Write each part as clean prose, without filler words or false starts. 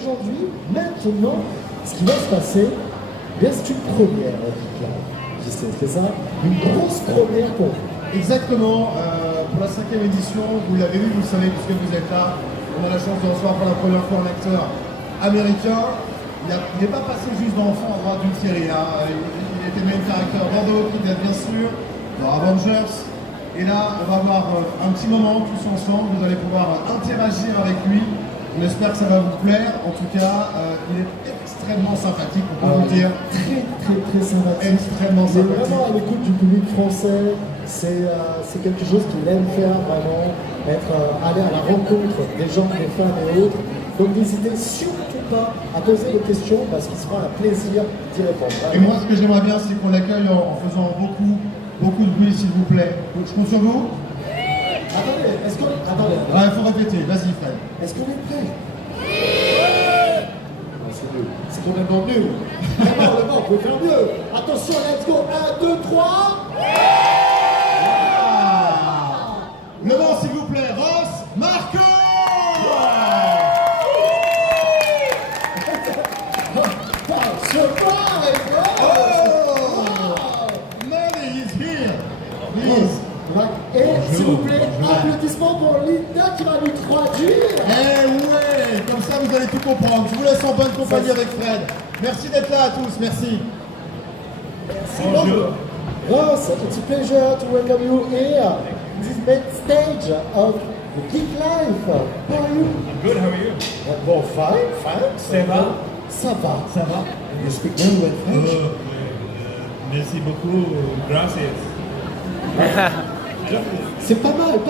aujourd'hui, maintenant, ce qui va se passer, bien c'est une première à Geeklife. C'est ça, une grosse première pour vous. Exactement, pour la 5e édition, vous l'avez vu, vous le savez, puisque vous êtes là, on a la chance de recevoir pour la première fois un acteur américain. Il n'est pas passé juste d'enfant à droite d'une série, hein. Il était même caractère dans The Walking Dead, bien sûr, dans Avengers. Et là, on va avoir un petit moment tous ensemble, vous allez pouvoir interagir avec lui. On espère que ça va vous plaire. En tout cas, il est extrêmement sympathique, on peut vous dire. Très sympathique. Extrêmement Il est sympathique. vraiment à l'écoute du public français. C'est quelque chose qu'il aime faire vraiment, aller à la rencontre des gens, des femmes et autres. Donc n'hésitez surtout pas à poser des questions parce qu'il sera un plaisir d'y répondre. Et moi, ce que j'aimerais bien, c'est qu'on l'accueille en faisant beaucoup de bruit, s'il vous plaît. Donc, je compte sur vous. Attendez, attendez. Ouais, il faut répéter. Vas-y, Fred. Est-ce qu'on est prêt? C'est nul. C'est complètement nul. Vraiment, on peut faire mieux. Attention, let's go. 1, 2, 3. Le nom, s'il vous plaît. Ross, Marco. Et s'il vous plaît, applaudissements pour Linda qui va nous traduire. Eh ouais, comme ça vous allez tout comprendre. Je vous laisse en bonne compagnie avec Fred. Merci d'être là à tous, merci. Bonjour. Ross, it's a pleasure to welcome you here. This main stage of the Geeklife. How are you? I'm good, how are you? Bon, fine. Ça va? Ça va. Ça va? You speak very well French. Merci beaucoup, gracias. C'est pas mal.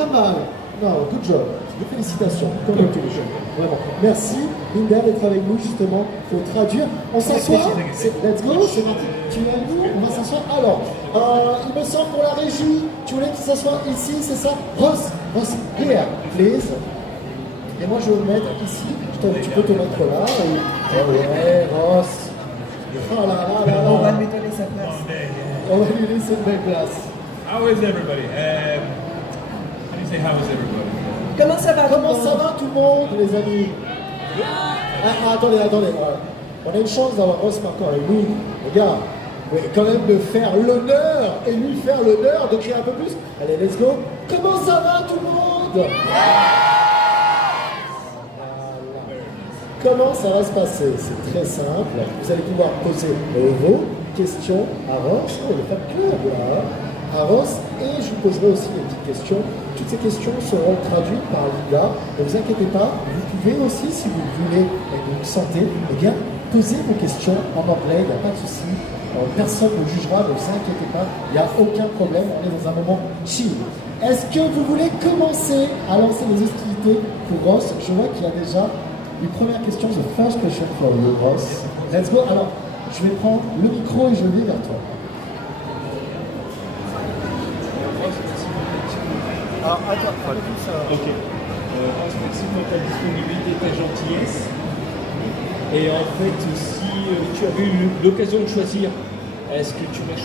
Non, good job. Félicitations. Congratulations. Vraiment. Merci, Linda, d'être avec nous justement pour traduire. On s'assoit. Let's go. C'est parti. Tu es avec nous. On va s'asseoir. Alors, il me semble pour la régie, tu voulais qu'il s'assoie ici, c'est ça? Ross, here, please. Et moi, je vais me mettre ici. Tu peux te mettre là. Ouais, Ross. Oh là. On va lui donner sa place. On va lui laisser une belle place. How is everybody? How do you say how is everybody? Comment ça va? Comment ça va tout le monde, les amis? Attendez. On a une chance d'avoir Ross Marco avec nous. Les gars, mais quand même de faire l'honneur et lui faire l'honneur de crier un peu plus. Allez, let's go. Comment ça va tout le monde? Voilà. Comment ça va se passer? C'est très simple. Vous allez pouvoir poser vos questions à Ross. Oh, le Fab Club là. À Ross, et je vous poserai aussi des petites questions. Toutes ces questions seront traduites par Linda. Ne vous inquiétez pas, vous pouvez aussi, si vous voulez et que vous le sentez, eh bien, poser vos questions en anglais, il n'y a pas de souci. Personne ne jugera, ne vous inquiétez pas, il n'y a aucun problème, on est dans un moment chill. Est-ce que vous voulez commencer à lancer les hostilités pour Ross? Je vois qu'il y a déjà une première question, the first question for you, Ross. Let's go. Alors, je vais prendre le micro et je vais vers toi. Ok. Merci pour ta disponibilité, ta gentillesse. Et en fait, si tu avais eu l'occasion de choisir, est-ce que tu vas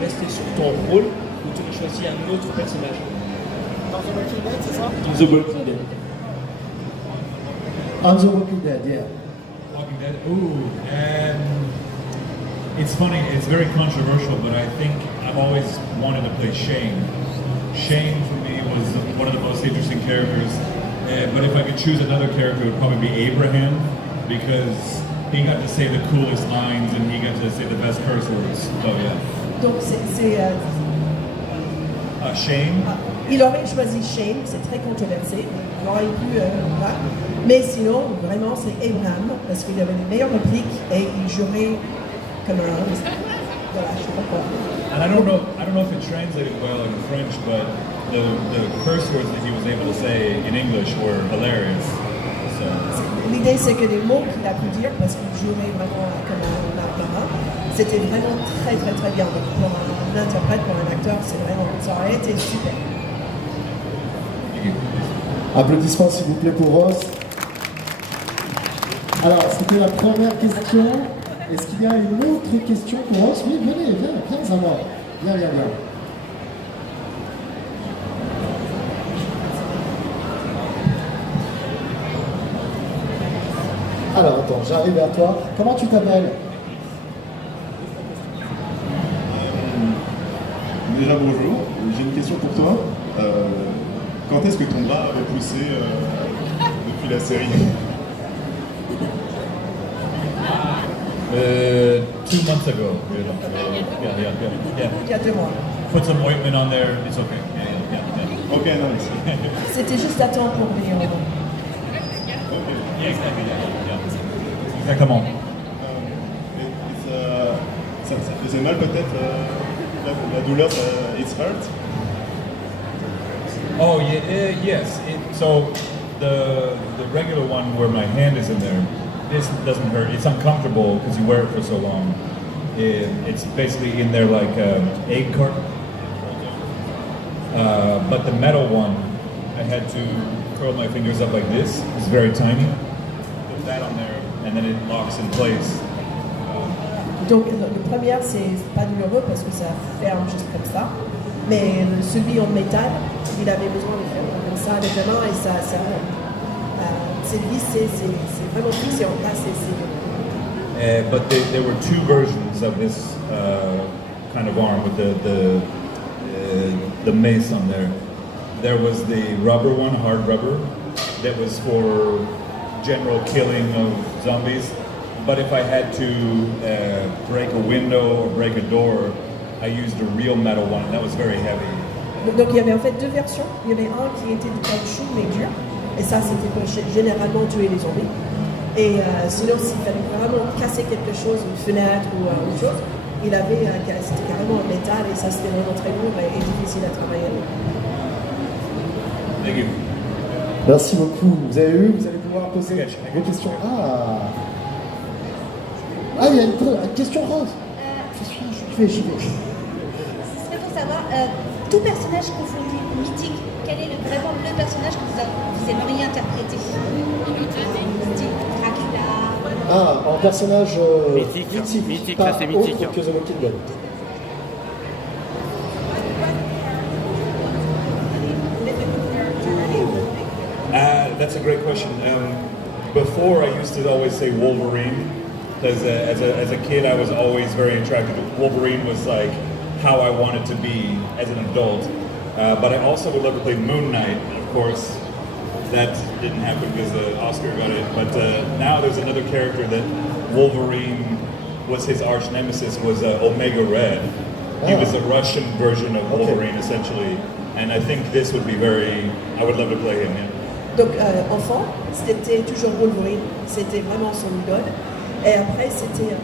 rester sur ton rôle ou tu vas choisir un autre personnage? Dans The Walking Dead, c'est ça? The Walking Dead. On The Walking Dead, yeah. Walking Dead. It's funny, it's very controversial, but I think I've always wanted to play Shane. Shane for me was one of the most interesting characters. But if I could choose another character, it would probably be Abraham, because he got to say the coolest lines and he got to say the best curse words. Oh yeah. Donc c'est Shane. il aurait choisi Shane, c'est très controversé. Il aurait pu voilà. Mais sinon, vraiment, c'est Abraham, parce qu'il avait les meilleures répliques et il jurait comme un... Voilà, je sais pas quoi. And I don't know if it translated well in French, but the curse words that he was able to say in English were hilarious. So. L'idée, c'est que les mots qu'il a pu dire, parce qu'il jurait vraiment comme un marin, c'était vraiment très bien. Donc pour un interprète, pour un acteur, c'est vraiment, ça aurait été super. Applaudissements s'il vous plaît pour Ross. Alors, c'était la première question. Est-ce qu'il y a une autre question pour Ross? Oui, venez à moi. Viens. Alors attends, j'arrive à toi. Comment tu t'appelles? Déjà bonjour, j'ai une question pour toi. Quand est-ce que ton bras a repoussé depuis la série? 2 months ago. Yeah. Il y a 2 mois. Put some ointment on there, it's okay. Yeah. Ok, nice. C'était juste à temps pour venir. Yeah, exactly. Yeah. Exactement. Ça faisait mal peut-être, la douleur, it's hurt? Oh yeah, yes. So the regular one where my hand is in there, this doesn't hurt. It's uncomfortable because you wear it for so long. It's basically in there like egg carton. But the metal one, I had to curl my fingers up like this. It's very tiny. Put that on there, and then it locks in place. Donc le premier c'est pas douloureux parce que ça ferme juste comme ça. Mais celui en métal, il avait besoin de faire comme ça avec la main et ça c'est lissé, c'est vraiment fixé en place. But there were 2 versions of this kind of arm with the mace on there. There was the rubber one, hard rubber, that was for general killing of zombies. But if I had to break a window or break a door, I used a real metal one, and that was very heavy. Donc il y avait en fait 2 versions. Il y avait un qui était de caoutchouc mais dur. Et ça c'était pour généralement tuer les zombies. Et sinon s'il fallait vraiment casser quelque chose, une fenêtre ou autre chose, c'était carrément en métal et ça c'était vraiment très lourd et difficile à travailler. Thank you. Merci beaucoup. Vous allez pouvoir poser vos questions. Il y a une question rose. J'y vais. Ce serait pour savoir, tout personnage confondu, mythique, quel est vraiment le personnage que vous aimeriez interpréter? Style Dracula. En personnage mythique, pas ça c'est mythique. autre que The Walking Dead. That's a great question. Before, I used to always say Wolverine, because as a kid, I was always very attracted to Wolverine. Was like how I wanted to be as an adult. But I also would love to play Moon Knight. Of course, that didn't happen because Oscar got it. But now there's another character that Wolverine was his arch nemesis, was Omega Red. He was a Russian version of Wolverine, essentially. And I think this would be I would love to play him. Yeah. Donc enfant, c'était toujours Wolverine, c'était vraiment son idole. Et après c'était...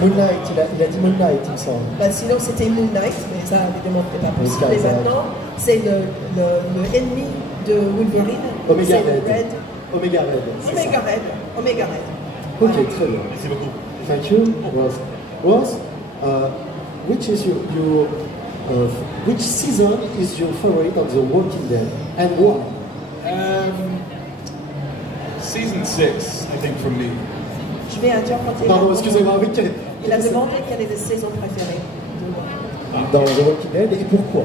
Moon Knight, il a dit Moon Knight, il me semble. Sinon c'était Moon Knight, mais ça évidemment n'était pas possible. Et maintenant c'est le ennemi de Wolverine, Omega c'est Red. Red. Omega Red. Omega Red. Ok, très bien. Merci beaucoup. Thank you, Rose. Rose, which is which season is your favorite of The Walking Dead, and why? Season 6, I think, for me. Je vais dire quand Pardon, excusez-moi, oui, il a demandé quelle est la saison préférée de moi. Dans The Walking Dead, et pourquoi?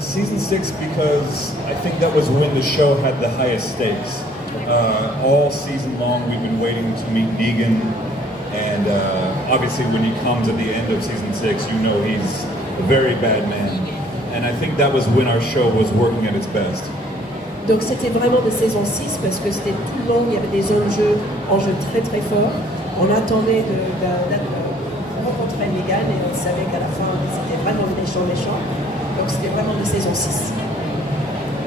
Season 6, because I think that was when the show had the highest stakes. All season long, we've been waiting to meet Negan, and obviously when he comes at the end of season 6, you know he's a very bad man. And I think that was when our show was working at its best. Donc c'était vraiment de saison 6 parce que c'était tout long, il y avait des enjeux très très forts. On attendait de rencontrer Negan et on savait qu'à la fin c'était vraiment méchant. Donc c'était vraiment de saison 6.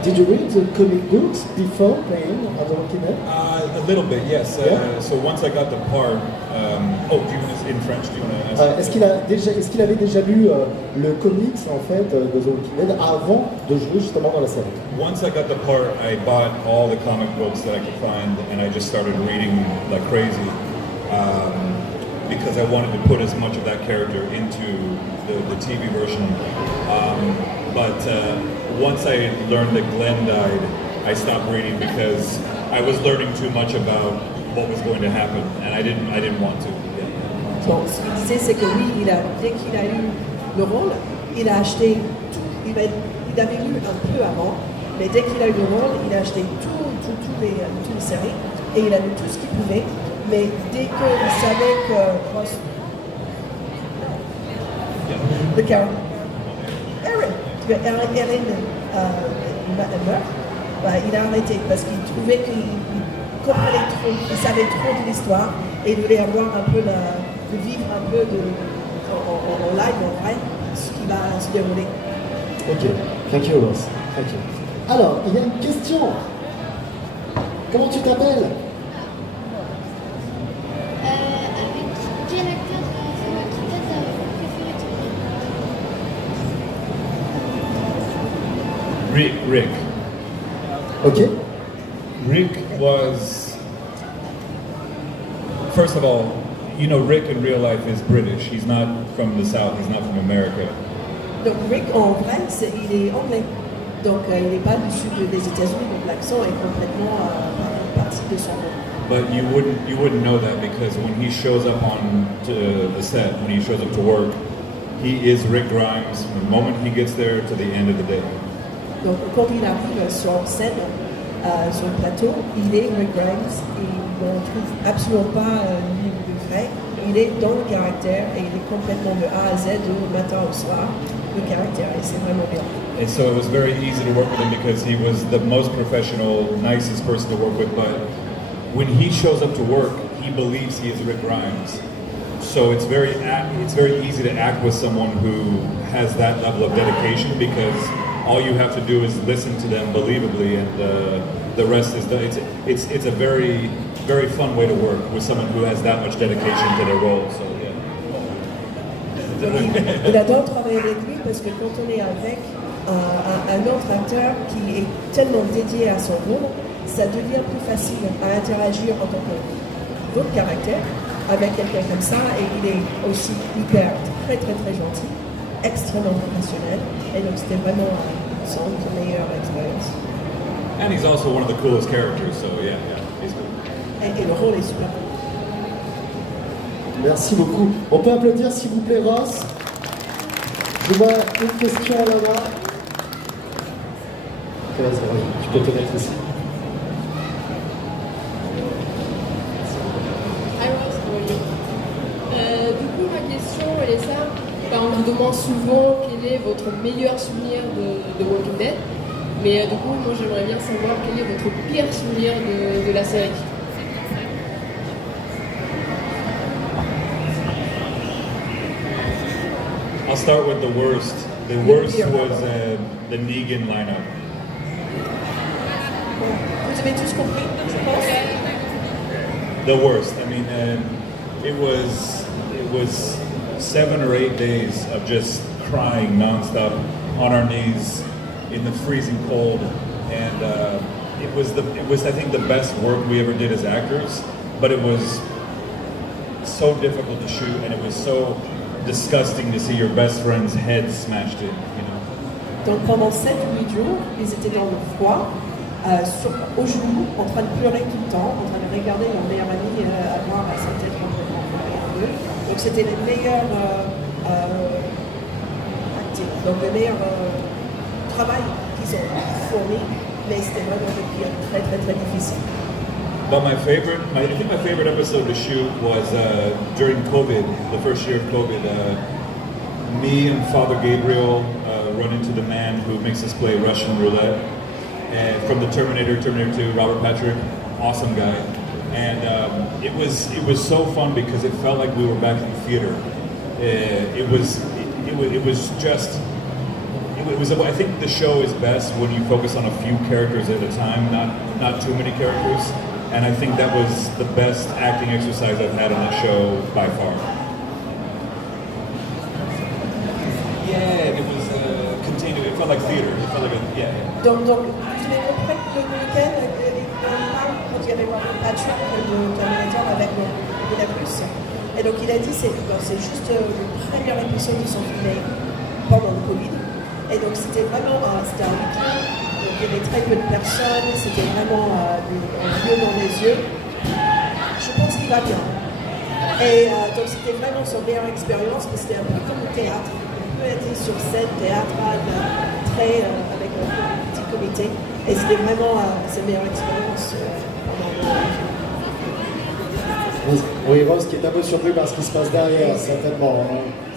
Did you read the comic books before playing at The Walking Dead? A little bit, yes. So once I got the part, do you want to, in French, do you want to ask? Est-ce qu'il avait déjà lu le comics en fait de The Walking Dead avant de jouer justement dans la série? Once I got the part, I bought all the comic books that I could find, and I just started reading like crazy because I wanted to put as much of that character into the TV version. But once I learned that Glenn died, I stopped reading because I was learning too much about what was going to happen, and I didn't want to. Bon, ce qu'il disait, c'est que lui, dès qu'il a eu le rôle, il a acheté tout. Il avait lu un peu avant, Mais dès qu'il a eu le rôle, il a acheté toutes les séries et il a lu tout ce qu'il pouvait. Mais dès qu'il savait que le character Erin meurt, bah, il a arrêté parce qu'il trouvait qu'il comprenait trop, il savait trop de l'histoire et il voulait avoir un peu de vivre un peu en live, en vrai, ce qui va se dérouler. Ok, thank you Ross. Thank you. Alors, il y a une question. Comment tu t'appelles? Avec quel acteur qui t'as préféré tourner? Rick. Ok. Rick was, first of all, you know, Rick in real life is British. He's not from the South. He's not from America. Donc Rick en vrai, il est anglais. Donc il n'est pas du sud des États-Unis, donc l'accent est complètement partie de son nom. But you wouldn't know that because when he shows up on the set, when he shows up to work, he is Rick Grimes from the moment he gets there to the end of the day. Donc quand il arrive sur scène, sur le plateau, il est Rick Grimes et on ne trouve absolument pas le vrai. Il est dans le caractère et il est complètement de A à Z, du matin au soir, le caractère et c'est vraiment bien. And so it was very easy to work with him because he was the most professional, nicest person to work with. But when he shows up to work, he believes he is Rick Grimes. So it's very easy to act with someone who has that level of dedication because all you have to do is listen to them believably, and the rest is done. It's a very fun way to work with someone who has that much dedication to their role. So yeah. Il adore travailler avec lui parce que quand on est avec un autre acteur qui est tellement dédié à son rôle, ça devient plus facile à interagir en tant que d'autres caractères avec quelqu'un comme ça, et il est aussi hyper très gentil, extrêmement professionnel, et donc c'était vraiment son meilleure expérience. And he's also one of the coolest characters, so yeah, he's good. Et le rôle est super cool. Merci beaucoup. On peut applaudir s'il vous plaît Ross. Je vois une question là-bas. Ok, vas-y, tu peux te mettre ici. Hi Ross, how are you? Du coup, ma question elle est simple. On vous demande souvent quel est votre meilleur souvenir de Walking Dead. Mais du coup, moi j'aimerais bien savoir quel est votre pire souvenir de la série. I'll start with the worst. The worst was the Negan lineup. Vous avez tous compris, je pense. The worst. I mean, it was 7 or 8 days of just crying nonstop on our knees in the freezing cold, and it was I think the best work we ever did as actors. But it was so difficult to shoot, and it was so disgusting to see your best friend's head smashed in, you know. Donc pendant 7 ou 8 jours, ils étaient dans le froid, au genou, en train de pleurer tout le temps, en train de regarder leur meilleur ami avoir sa tête complètement pleurer. Donc c'était les meilleurs acting, donc les meilleurs travail qu'ils ont fourni, mais c'était vraiment le pire, très difficile. But I think my favorite episode to shoot was during COVID, the first year of COVID. Me and Father Gabriel run into the man who makes us play Russian roulette, and from the Terminator 2, Robert Patrick, awesome guy. And it was so fun because it felt like we were back in the theater. I think the show is best when you focus on a few characters at a time, not too many characters. And I think that was the best acting exercise I've had on that show by far. Yeah, it was continued. It felt like theater. It felt like Donc vous avez compris le week-end quand il y avait Robert Patrick de Terminator avec le plus. Et donc il a dit c'est juste le premier épisode de son film pendant le Covid. Et donc c'était vraiment un week-end. Il y avait très peu de personnes, c'était vraiment un yeux dans les yeux. Je pense qu'il va bien. Et donc c'était vraiment son meilleure expérience, mais c'était un peu comme le théâtre. On peut être sur scène théâtrale, avec un petit limité. Et c'était vraiment sa meilleure expérience pendant Oui, Rose qui est un peu surpris par ce qui se passe derrière, certainement.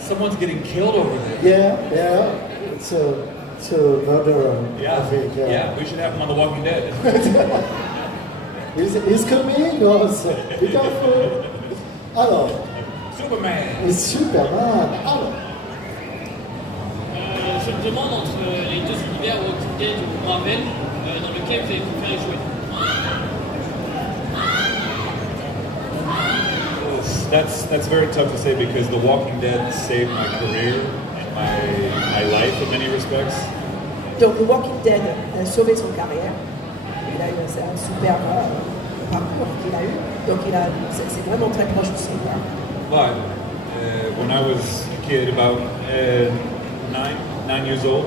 Someone's getting killed over there. Yeah, it's a murderer, I think. Yeah, we should have him on The Walking Dead. He's coming, Rose. Be careful. Alors, Superman. Superman. Alors, Je me demande entre les deux univers, Walking Dead ou Marvel, dans lequel vous avez préféré jouer. That's very tough to say because The Walking Dead saved my career and my life in many respects. Donc, The Walking Dead a sauvé son carrière. Il a eu un super parcours qu'il a eu. Donc, c'est vraiment très proche de son cœur. But when I was a kid, about 9 years old,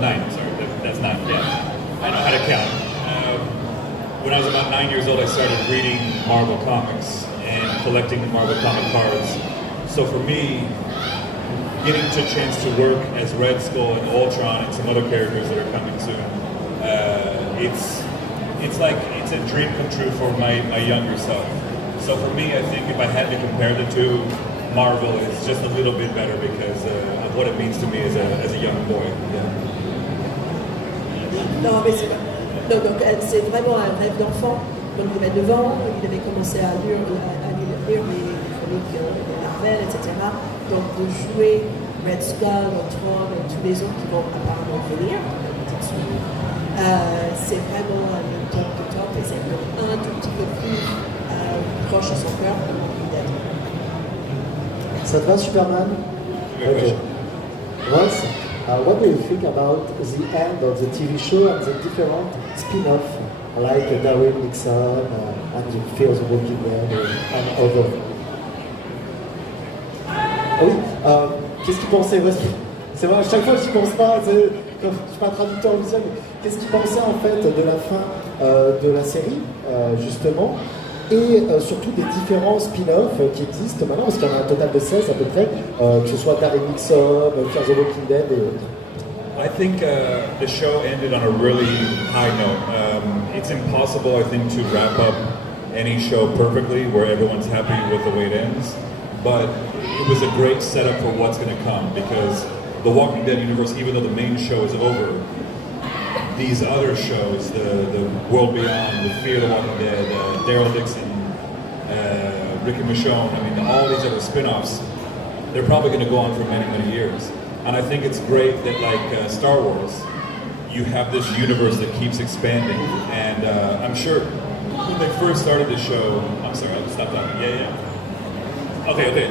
9, sorry, that's 9, yeah. I know how to count. When I was about 9 years old, I started reading Marvel comics and collecting Marvel comic cards. So for me, getting to chance to work as Red Skull and Ultron and some other characters that are coming soon, it's like it's a dream come true for my younger self. So for me, I think if I had to compare the two, Marvel is just a little bit better because of what it means to me as a young boy. Yeah. Non, mais c'est vraiment un rêve d'enfant. Donc il avait 9 ans, il avait commencé à lire les chroniques de Marvel, etc. Donc de jouer Red Skull, Ultron et tous les autres qui vont apparemment venir, c'est vraiment le top de top et c'est un tout petit peu plus proche de son cœur que Walking Dead. ça te va, Superman? Okay. Ross, what do you think about the end of the TV show and the different spin-off like Darren Nixon and the Fear the Walking Dead and other? Oui, qu'est-ce qu'il pensait? C'est vrai, à chaque fois je n'y pense pas, je ne suis pas un traducteur officiel, mais qu'est-ce qu'il pensait en fait de la fin de la série, justement, et surtout des différents spin-offs qui existent maintenant, parce qu'il y en a un total de 16 à peu près, que ce soit Darren Nixon, Fear the Walking Dead et autres. I think the show ended on a really high note. It's impossible, I think, to wrap up any show perfectly where everyone's happy with the way it ends. But it was a great setup for what's going to come because the Walking Dead universe, even though the main show is over, these other shows, the World Beyond, the Fear the Walking Dead, Daryl Dixon, Ricky Michonne, I mean, all these other spin-offs, they're probably going to go on for many, many years. And I think it's great that, like Star Wars, you have this universe that keeps expanding. And I'm sure when they first started the show, I'm sorry, I'll stop talking. Yeah. Okay.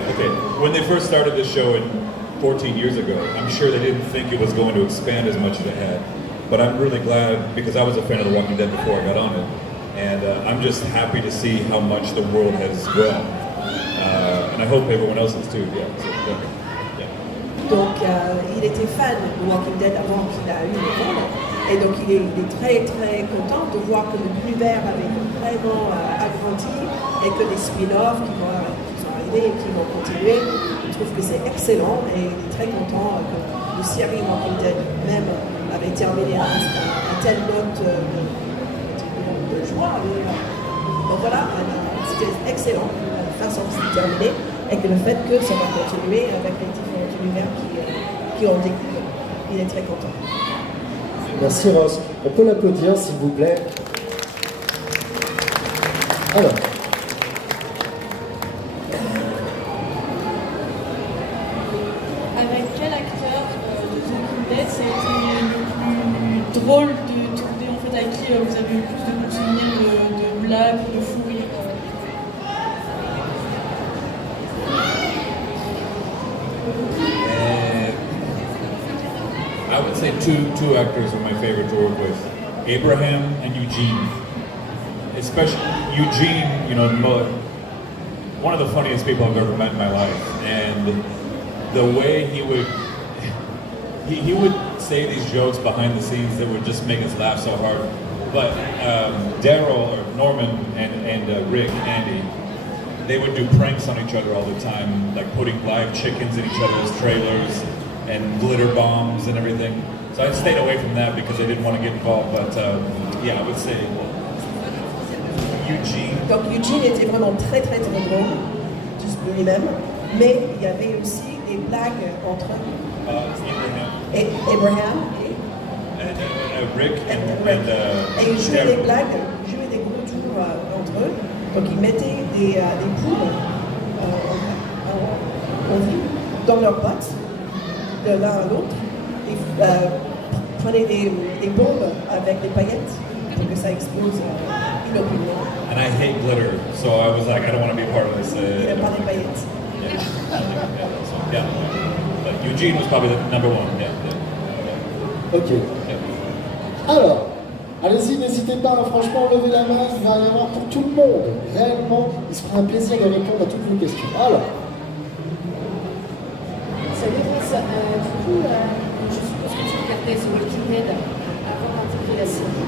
When they first started the show 14 years ago, I'm sure they didn't think it was going to expand as much as it had. But I'm really glad because I was a fan of The Walking Dead before I got on it. And I'm just happy to see how much the world has grown. And I hope everyone else is too. Yeah. Donc il était fan de Walking Dead avant qu'il a eu le rôle. Et donc il est très très content de voir que l'univers avait vraiment agrandi et que les spin-offs qui sont arrivés et qui vont continuer, il trouve que c'est excellent et il est très content que la série Walking Dead même avait terminé à telle note de joie. Donc voilà, c'était excellent la façon de se terminer et que le fait que ça va continuer avec les différents univers qui ont découvert. Il est très content. Merci Ross. On peut l'applaudir s'il vous plaît. Alors. Avec quel acteur de The Walking Dead ça a été le plus drôle de tourner en fait, avec qui vous avez eu plus de bons souvenirs de blagues, de fou rire I would say two actors are my favorite to work with, Abraham and Eugene. Especially Eugene, you know, one of the funniest people I've ever met in my life. And the way he would say these jokes behind the scenes that would just make us laugh so hard. But Daryl, or Norman, and Rick, Andy, they would do pranks on each other all the time, like putting live chickens in each other's trailers and glitter bombs and everything. So I stayed away from that because I didn't want to get involved. But yeah, I would say Eugene. Donc Eugene était vraiment très très très drôle, juste de lui-même, mais il y avait aussi des blagues entre Abraham. et Abraham Rick et ils jouaient des blagues, ils jouaient des gros tours entre eux. Donc ils mettaient des poules en vue dans leurs bottes, de l'un à l'autre, et prenaient des bombes avec des paillettes pour que ça explose inoculement. And I hate glitter, so I was like, I don't want to be a part of this. Il n'y a pas des paillettes. Yeah. But Eugene was probably the number one. Yeah. Ok. Alors, allez-y, n'hésitez pas, franchement, levez la main, il va y en avoir pour tout le monde. Réellement, il se fera un plaisir de répondre à toutes vos questions. Alors. Salut, Ross. Du coup, je suppose que tu regardais The Walking Dead avant d'intégrer la série.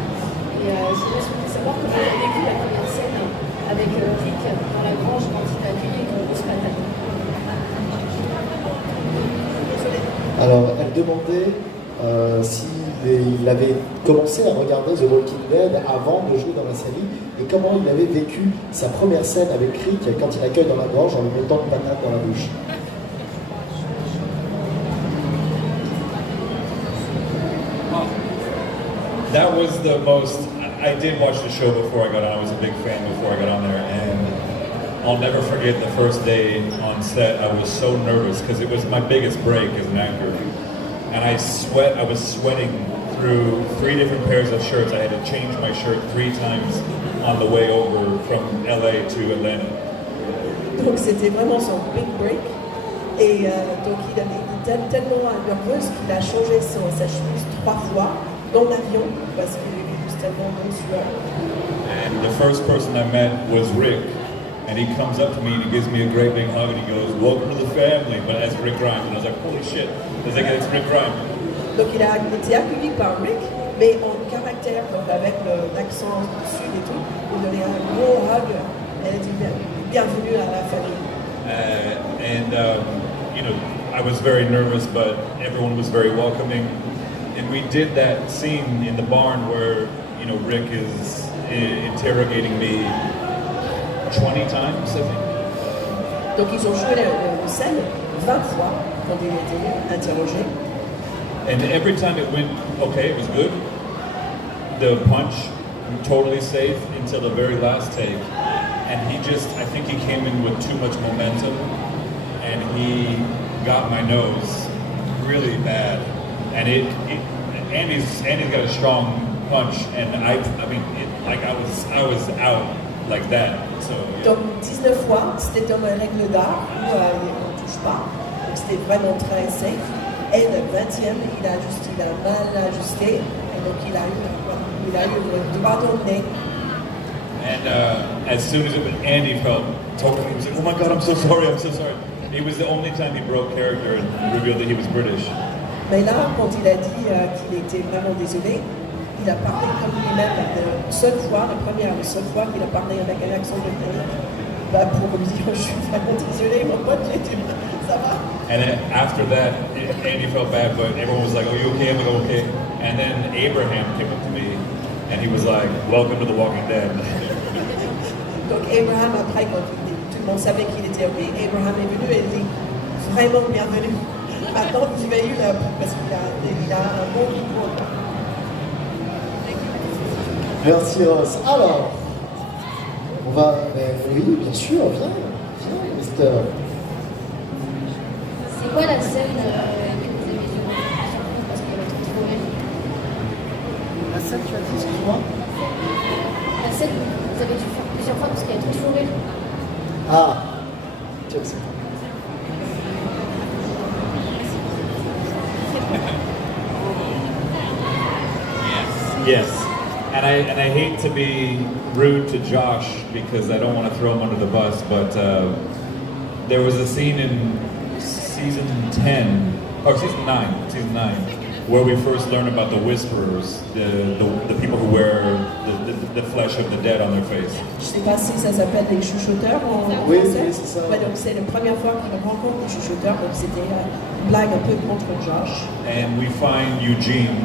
Et je voudrais surtout savoir comment tu as vécu la première scène avec Rick dans la grange quand il a grillé une grosse patate. Alors, elle demandait s'il avait commencé à regarder The Walking Dead avant de jouer dans la série et comment il avait vécu sa première scène avec Rick quand il accueille dans la gorge en lui mettant une patate dans la bouche. That was the most. I did watch the show before I got on. I was a big fan before I got on there, and I'll never forget the first day on set. I was so nervous because it was my biggest break as an actor, and I was sweating through 3 different pairs of shirts. I had to change my shirt 3 times on the way over from LA to Atlanta. Donc c'était vraiment son big break. Et donc il avait été tellement nerveux qu'il a changé sa chemise 3 fois dans l'avion parce qu'il était juste tellement bon sueur. And the first person I met was Rick, and he comes up to me and he gives me a great big hug and he goes, "Welcome to the family," but as Rick Grimes, and I was like, "Holy shit!" It's like it's Rick Grimes. Donc il a été accueilli par Rick, mais en caractère, donc avec l'accent du sud et tout, il donnait un gros hug. Elle a dit bienvenue à la famille. You know, I was very nervous, but everyone was very welcoming. And we did that scene in the barn where, you know, Rick is interrogating me 20 times, I think. Donc ils ont joué la scène 20 fois quand il était interrogé. And every time it went okay, it was good. The punch, totally safe until the very last take. And I think he came in with too much momentum, and he got my nose really bad. And Andy's got a strong punch, and I mean, I was out like that. So. Yeah. Donc 19 fois, c'était dans la règle d'art où on ne touche pas. Donc c'était vraiment très safe. Et le 20e, il a mal ajusté, et donc il a eu le droit au nez. And as soon as Andy felt totally, he was like, "Oh my God, I'm so sorry, I'm so sorry." It was the only time he broke character and revealed that he was British. Mais là, quand il a dit qu'il était vraiment désolé, il a parlé comme lui-même la seule fois qu'il a parlé avec un accent britannique. Bah, pour me dire, je suis vraiment désolé, mon pote, j'ai du mal, ça va. And then after that, Andy felt bad, but everyone was like, "Are you okay?" I'm like, "Okay." And then Abraham came up to me, and he was like, "Welcome to The Walking Dead." Donc Abraham, après, quand tout le monde savait qu'il était ok, Abraham est venu et il dit vraiment bienvenue. Maintenant, vous avez eu parce qu'il a un bon micro. Merci Ross. Alors, on va. Oui, bien sûr, viens, Mister. C'est quoi la scène que vous avez dû parce qu'elle est trop belle? La scène, tu as dit, excuse-moi? La scène que vous avez dû faire plusieurs fois parce qu'elle est trop rire. Ah, tiens, c'est bon. Yes. And I hate to be rude to Josh because I don't want to throw him under the bus, but there was a scene in season 9, where we first learned about the Whisperers, the people who wear the the flesh of the dead on their face. Je sais pas si ça s'appelle les chuchoteurs en Oui, français. oui, c'est ça. Ouais, donc c'est la première fois qu'on rencontre les chuchoteurs, donc c'était une blague un peu contre Josh. And we find Eugene,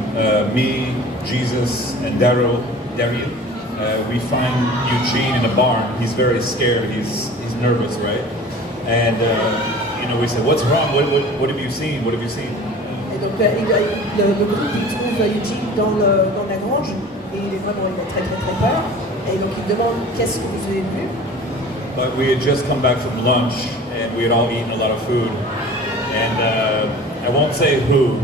me, Jesus, and Daryl. We find Eugene in a barn. He's very scared. He's nervous, right? And we said, "What's wrong? What have you seen? What have you seen?" Et donc le groupe il trouve Eugene dans la grange et il a très très très peur. Et donc il demande qu'est-ce que vous avez vu. But we had just come back from lunch and we had all eaten a lot of food. And I won't say who,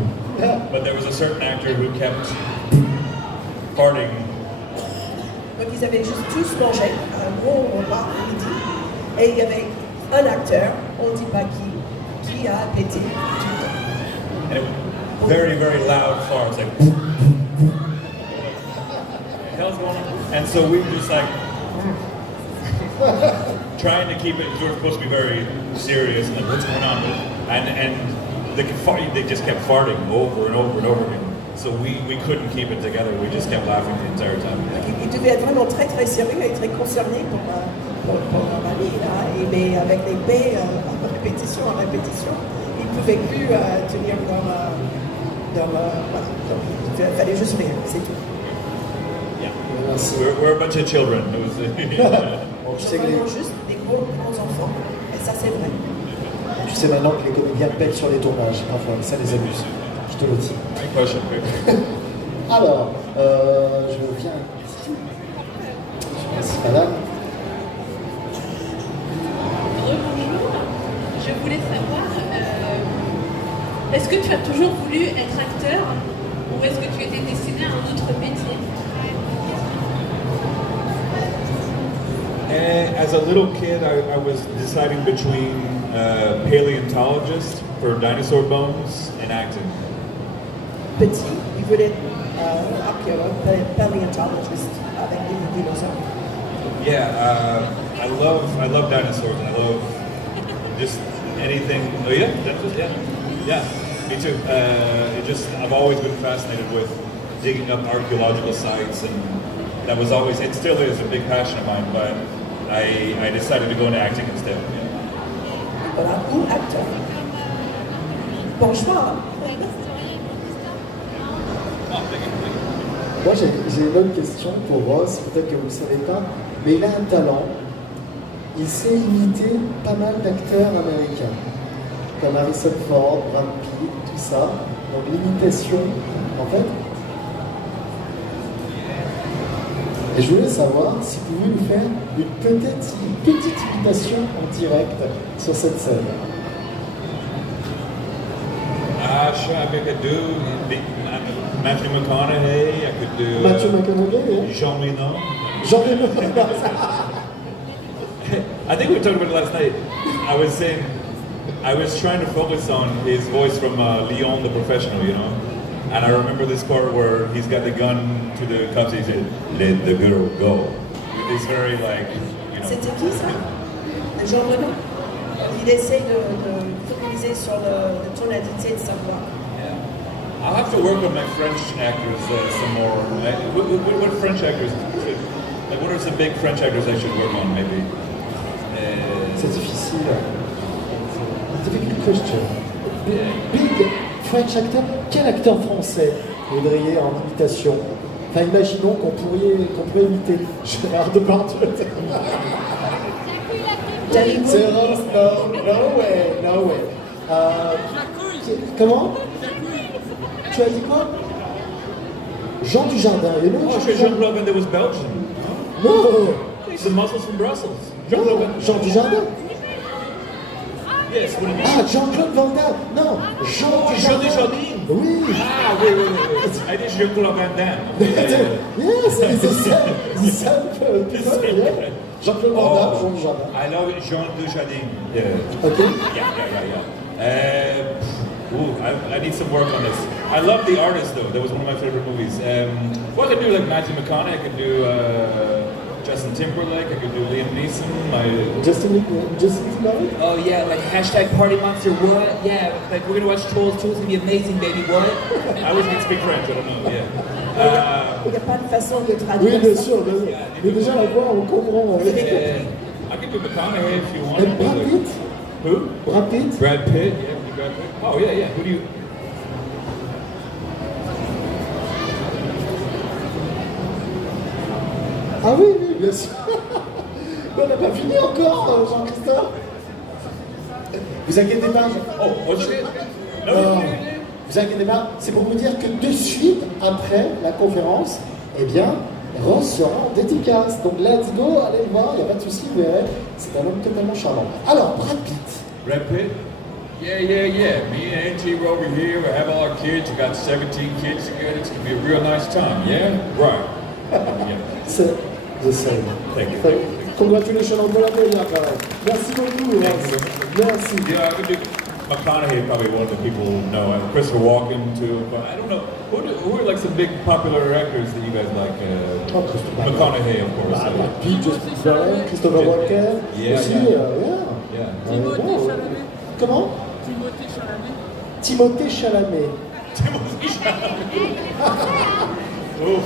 but there was a certain actor who kept farting. Donc ils avaient juste tous mangé un gros repas à midi et il y avait un acteur, on ne dit pas qui a pété tout le temps. And it was very, very loud farts, like hell's going on? And so we were just like trying to keep it, because we were supposed to be very serious and like, what's going on? And they just kept farting over and over and over again. So we couldn't keep it together. We just kept laughing the entire time. Il devait être vraiment très très sérieux et très concerné pour leur ami là, mais avec les paix répétition en répétition, ils ne pouvaient plus tenir voilà. Donc il fallait juste rire, c'est tout. Yeah. We're a bunch of children. It was, Tu sais que Vraiment juste des gros enfants, et ça c'est vrai. tu sais maintenant que les comédiens pètent sur les tournages, parfois, ça les amuse. Je te le dis. Alors, je viens ici. Je sais pas si madame. Bonjour, je voulais savoir, est-ce que tu as toujours voulu être acteur ou est-ce que tu étais destiné à un autre métier? As a little kid, I was deciding between paleontologist for dinosaur bones and acting. Petit, il voulait être archéologue, paléontologist avec des dinosaures. Yeah, I love dinosaurs and I love just anything. Oh yeah, dinosaurs. Yeah, me too. I've always been fascinated with digging up archaeological sites, and that was always, it still is a big passion of mine. But I decided to go into acting instead. Yeah. Voilà, ou acteur. Bon choix. Moi, j'ai une autre question pour Ross, peut-être que vous ne savez pas, mais il a un talent. Il sait imiter pas mal d'acteurs américains, comme Harrison Ford, Brad Pitt, tout ça. Donc l'imitation, en fait. Et je voulais savoir si vous pouviez nous faire une petite imitation en direct sur cette scène. Sure, I could do Matthew McConaughey, I could do Matthew McConaughey, Jean Reno. Jean Reno. I think we talked about it last night. I was saying, I was trying to focus on his voice from Leon the Professional, you know? And I remember this part where he's got the gun to the cops and he said, "Let the girl go." It's very like, you know. C'était qui ça? Jean Reno. Il essaie de focaliser sur la tonalité de sa voix. Yeah. I'll have to work with my French actors some more. What French actors? Like, what are some big French actors I should work on, maybe? C'est difficile. Difficult question. Big French actor. Quel acteur français vous voudriez en imitation? Enfin, imaginons qu'on pourrait imiter Gérard Depardieu. C'est Ross, no way. Comment? Tu as dit quoi? Jean Dujardin. Oh, Jean-Claude Van Damme was Belgian. No. He's the muscles from Brussels. Jean Dujardin. Yes, what do you mean? Ah, Jean-Claude Van Damme. Non, Jean Dujardin. Oui. Ah, wait. I did Jean-Claude Van Damme. Yes, it's the same people, yeah. Jean-Claude Van Damme, Jean Dujardin. I love Jean Dujardin. Yeah. Okay. Yeah. I need some work on this. I love The Artist, though. That was one of my favorite movies. Well, I could do like Matthew McConaughey. I could do Justin Timberlake. I could do Liam Neeson. Justin Timberlake? Oh yeah, like hashtag Party Monster. What? Yeah, like we're gonna watch Trolls. Trolls gonna be amazing, baby. What? I wish I could speak French. I don't know. Yeah. Il n'y a pas de façon de traduire. Oui, bien sûr, mais déjà la voix, on comprend. I can do McConaughey if you want. And Brad Pitt? Who? Brad Pitt? Brad Pitt, yeah, you Brad Pitt. Oh, yeah, yeah. Who do you... Ah oui, oui, bien sûr. On n'a pas fini encore, Jean-Christophe. Vous inquiétez pas. Oh, what's it? Non, vous inquiétez pas. C'est pour vous dire que de suite, après la conférence, eh bien, Ross sera en dédicace. Donc, let's go, allez le voir, il n'y a pas de souci, vous verrez. C'est un homme totalement charmant. Alors, Brad Pitt. Brad Pitt? Yeah, yeah, yeah. Me and Angie were over here. We have all our kids. We got 17 kids together. It's going to be a real nice time, yeah? Right. Yeah. C'est the same. Thank you. Congratulations on the Merci beaucoup, Ross. Merci. Yeah, I could do McConaughey, probably one of the people who know. Christopher Walken, too. But I don't know. Who are like some big popular actors that you guys like? McConaughey, of course. Brad Pitt, Christopher Walken. Yeah, aussi, yeah. Timothée Chalamet. Comment? Timothée Chalamet. Timothée Chalamet. Timothée Chalamet. Oof.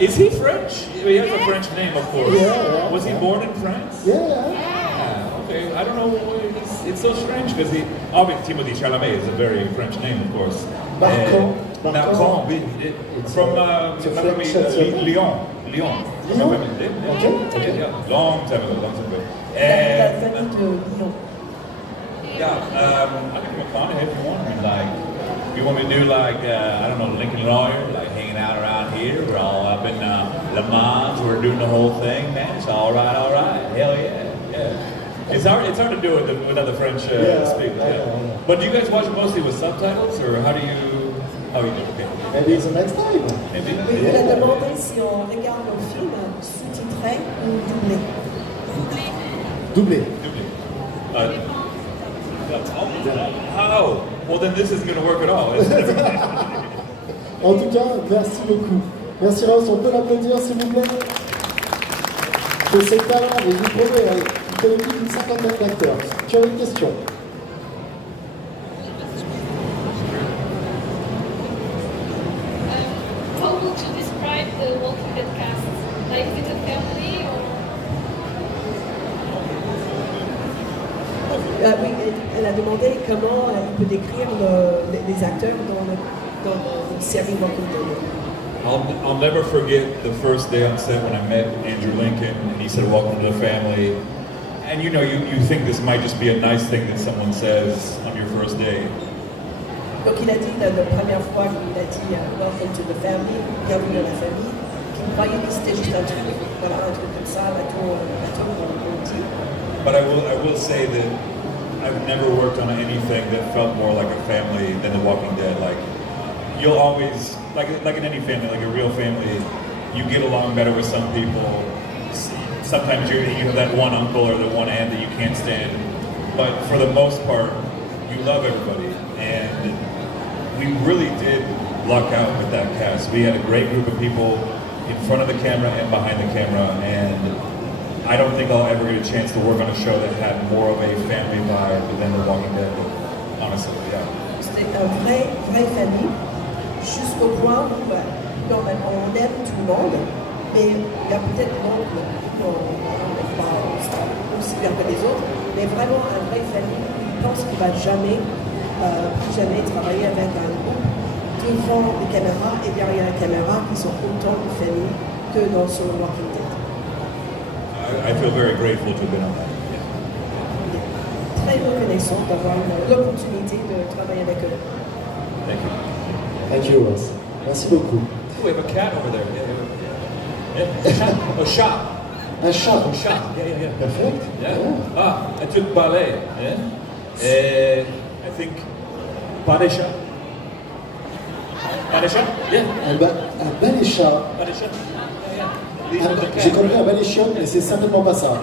Is he French? He has a French name, of course. Yeah. Was he born in France? Yeah. Okay, I don't know. It's so strange because obviously Timothée Chalamet is a very French name, of course. Marquand. From Lyon. Lyon. Okay. Yeah. Long time ago. La famille de Lyon. Yeah, I think McConaughey, if you want. I mean, like, you want me to do like, I don't know, Lincoln Lawyer, like hanging out around here. We're all up in Le Mans. We're doing the whole thing, man. It's all right. Hell yeah, yeah. It's hard to do it with other French speakers. Yeah. But do you guys watch it mostly with subtitles, or how do you do? Okay. Maybe it's the next time. Maybe. Oui, il a demandé si on regarde le film sous-titré ou doublé. Doublé. Oh, well then this isn't going to work at all. En tout cas, merci beaucoup. Merci Ross, on peut l'applaudir s'il vous plaît. De ses talents, et je vous promets, il connaît plus d'une cinquantaine d'acteurs. Tu as une question? How would you describe the Walking Dead cast? Like, is it a family or? Oui, elle a demandé comment elle peut décrire les acteurs dans la série Walking Dead. I'll never forget the first day on set when I met Andrew Lincoln and he said, "Welcome to the family." And you know, you think this might just be a nice thing that someone says on your first day. Donc il a dit la première fois qu'il a dit Welcome to the family, bienvenue à la famille, qu'il croyait que c'était juste un truc, voilà, un truc comme ça, bateau, on dit. But I will say that I've never worked on anything that felt more like a family than The Walking Dead. Like, you'll always, like in any family, like a real family, you get along better with some people. Sometimes you have that one uncle or the one aunt that you can't stand. But for the most part, you love everybody. And we really did luck out with that cast. We had a great group of people in front of the camera and behind the camera. And I don't think I'll ever get a chance to work on a show that had more of a family vibe than The Walking Dead. Honestly, yeah. C'était une vraie famille, jusqu'au point où normalement on aime tout le monde, mais il y a peut-être l'oncle qu'on n'est pas aussi bien que les autres, mais vraiment une vraie famille. Je pense qu'il ne va plus jamais travailler avec un groupe devant les caméras et derrière la caméra qui sont autant de famille que dans ce Walking Dead. I feel very grateful to have been on that. Très reconnaissant d'avoir l'opportunité de travailler avec eux. Thank you. Thank you, Ross. Merci beaucoup. Oh, we have a cat over there. Yeah. A chat. Un chat. A chat. Yeah. Perfect. Yeah. Ah, I took ballet. Yeah. I think ballet chat. Ballet chat? Yeah. Un balai chat. Ballet chat. J'ai compris un balai chiotte, mais c'est certainement pas ça.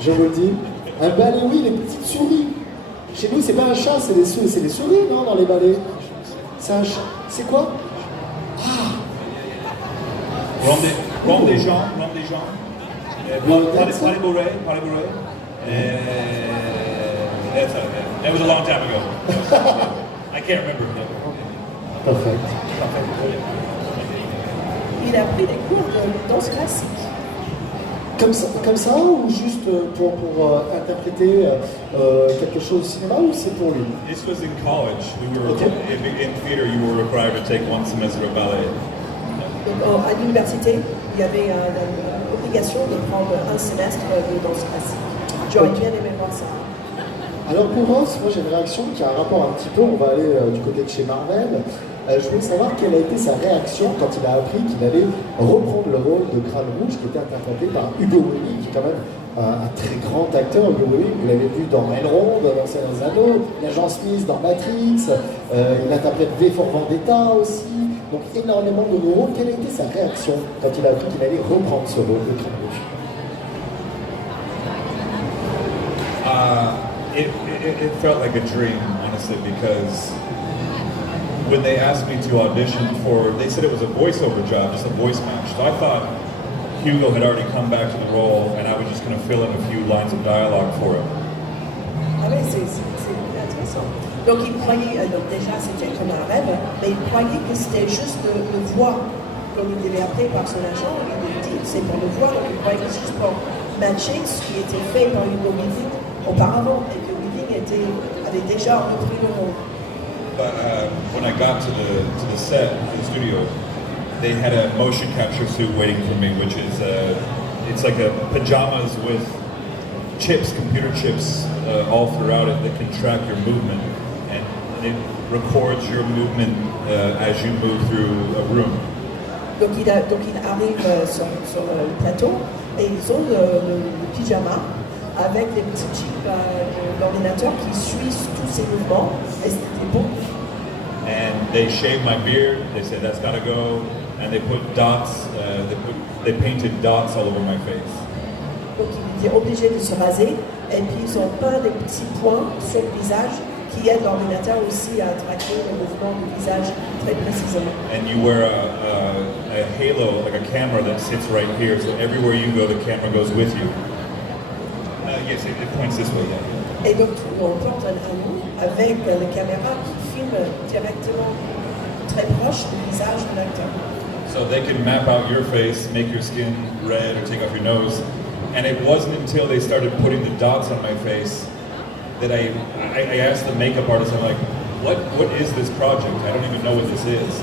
Je vous le dis. Un balai, oui, les petites souris. Chez nous, c'est pas un chat, c'est des souris, non, dans les balais. C'est un chat. C'est quoi? Ah! Rome des gens. Parlez bourré. That was a long time ago. I can't remember. Perfect. il a pris des cours de danse classique. Comme ça ou juste pour interpréter quelque chose au cinéma ou c'est pour lui? This was in college. We were in theater. You were required to take one semester of ballet. Donc à l'université, il y avait l'obligation de prendre un semestre de danse classique. J'aurais bien aimé voir ça. Alors pour Ross, moi j'ai une réaction qui a un rapport un petit peu, on va aller du côté de chez Marvel. Je voulais savoir quelle a été sa réaction quand il a appris qu'il allait reprendre le rôle de Crâne Rouge qui était interprété par Hugo Weaving, qui est quand même un très grand acteur. Hugo Weaving, vous l'avez vu dans Elrond, dans Seigneur des Anneaux, l'agent Smith dans Matrix, il interprète V for Vendetta aussi, donc énormément de rôles. Quelle a été sa réaction quand il a appris qu'il allait reprendre ce rôle de Crâne Rouge? It felt like a dream, honestly, because when they asked me to audition for, they said it was a voiceover job, just a voice match. So I thought Hugo had already come back to the role and I was just going to fill in a few lines of dialogue for him. Ah oui, c'est intéressant. Donc il croyait, donc déjà c'était comme un rêve, mais il croyait que c'était juste le voir. Comme il devait appeler par son agent, il lui dit c'est pour le voir, donc il croyait que c'est juste pour matcher ce qui était fait par Hugo Weaving auparavant et que Weaving avait déjà repris le rôle. But when I got to the set, to the studio, they had a motion capture suit waiting for me, which is it's like a pajamas with chips, computer chips all throughout it that can track your movement, and it records your movement as you move through a room. Donc il arrive sur le plateau et ils ont le pyjama avec les petits chips de l'ordinateur qui suivent tous ces mouvements et c'était beau. And they shaved my beard. They said that's gotta go, and they put dots. They painted dots all over my face. Donc il était obligé de se raser et puis ils ont peint des petits points sur le visage qui aident l'ordinateur aussi à traquer les mouvements du visage très précisément. And you wear a halo, like a camera that sits right here, so everywhere you go, the camera goes with you. Yes, it points this way. Yeah. Et donc on porte un anneau avec la caméra qui filme directement très proche du visage de l'acteur. So they can map out your face, make your skin red, or take off your nose. And it wasn't until they started putting the dots on my face that I asked the makeup artist, I'm like, what is this project? I don't even know what this is.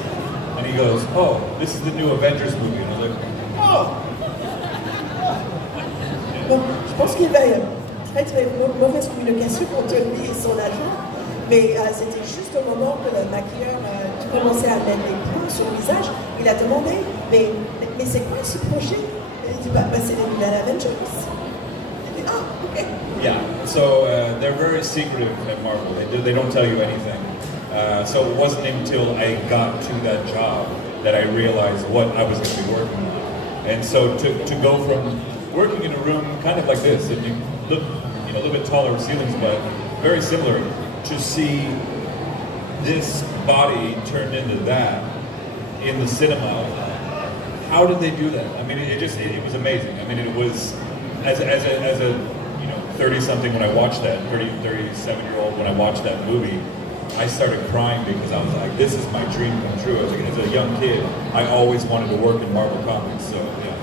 And he goes, oh, this is the new Avengers movie. And I was like, oh! Donc, je pense qu'il y avait très mauvaise communication entre lui et son agent, mais c'était juste au moment que le maquilleur commençait à mettre des points sur le visage. Il a demandé, mais c'est quoi ce projet? Il dit, c'est les nouvelles Avengers. Il dit, ah, ok. Yeah, so they're very secretive at Marvel. They don't tell you anything. So it wasn't until I got to that job that I realized what I was going to be working on. And so to go from working in a room kind of like this, and you look, a little bit taller ceilings, but very similar, to see this body turned into that in the cinema. How did they do that? I mean, it was amazing. I mean, it was as a 30-something when I watched that, 37-year-old when I watched that movie, I started crying because I was like, this is my dream come true. As a young kid, I always wanted to work in Marvel Comics, so yeah.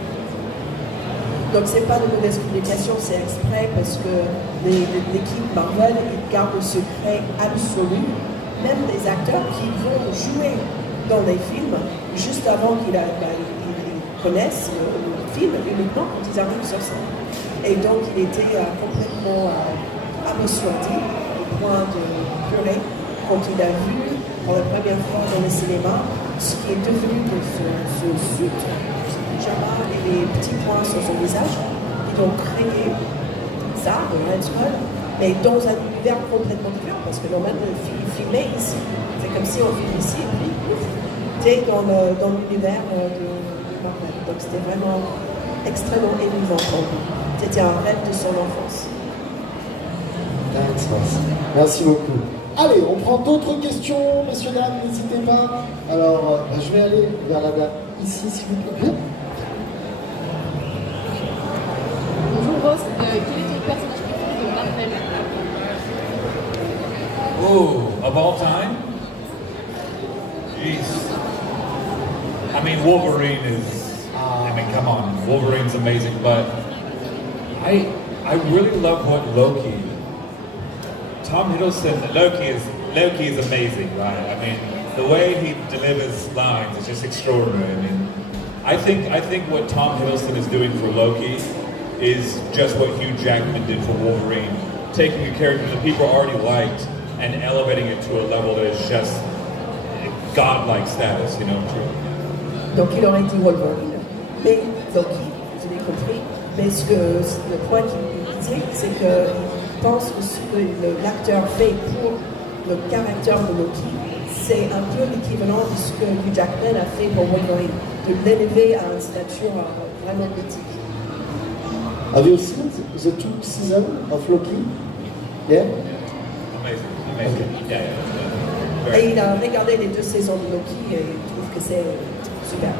Donc c'est pas de mauvaise communication, c'est exprès parce que l'équipe Marvel garde le secret absolu, même des acteurs qui vont jouer dans les films juste avant qu'ils connaissent le film uniquement quand ils arrivent sur scène. Et donc il était complètement abasourdi au point de pleurer quand il a vu pour la première fois dans le cinéma ce qui est devenu de ce suit, ce pyjama et les petits points sur son visage. Ils ont créé ça, de Red Skull, mais dans un univers complètement différent parce que normalement le film filmé ici, c'est comme si on filme ici et puis tu es dans l'univers de Marvel. Donc c'était vraiment extrêmement émouvant pour lui. C'était un rêve de son enfance. Merci beaucoup. Allez, on prend d'autres questions, messieurs, dames, n'hésitez pas. Alors, je vais aller vers la dame ici, s'il vous plaît. Bonjour Ross, quel est ton personnage préféré de Marvel? Oh, of all time? Jeez. I mean, Wolverine is Wolverine's amazing, but I really love what Loki. Tom Hiddleston, Loki is amazing, right? I mean, the way he delivers lines is just extraordinary. I mean, I think what Tom Hiddleston is doing for Loki is just what Hugh Jackman did for Wolverine, taking a character that people already liked and elevating it to a level that is just godlike status, you know. Donc il aurait dit Wolverine, mais Loki, vous avez compris. Mais le point qu'il disait, c'est qu'il pense que ce que l'acteur fait pour le caractère de Loki, c'est un peu l'équivalent de ce que Hugh Jackman a fait pour Wolverine, de l'élever à une stature vraiment mythique. Have you seen the 2 seasons of Loki? Yeah? Amazing. Okay. Yeah. Et il a regardé les 2 saisons de Loki et il trouve que c'est super.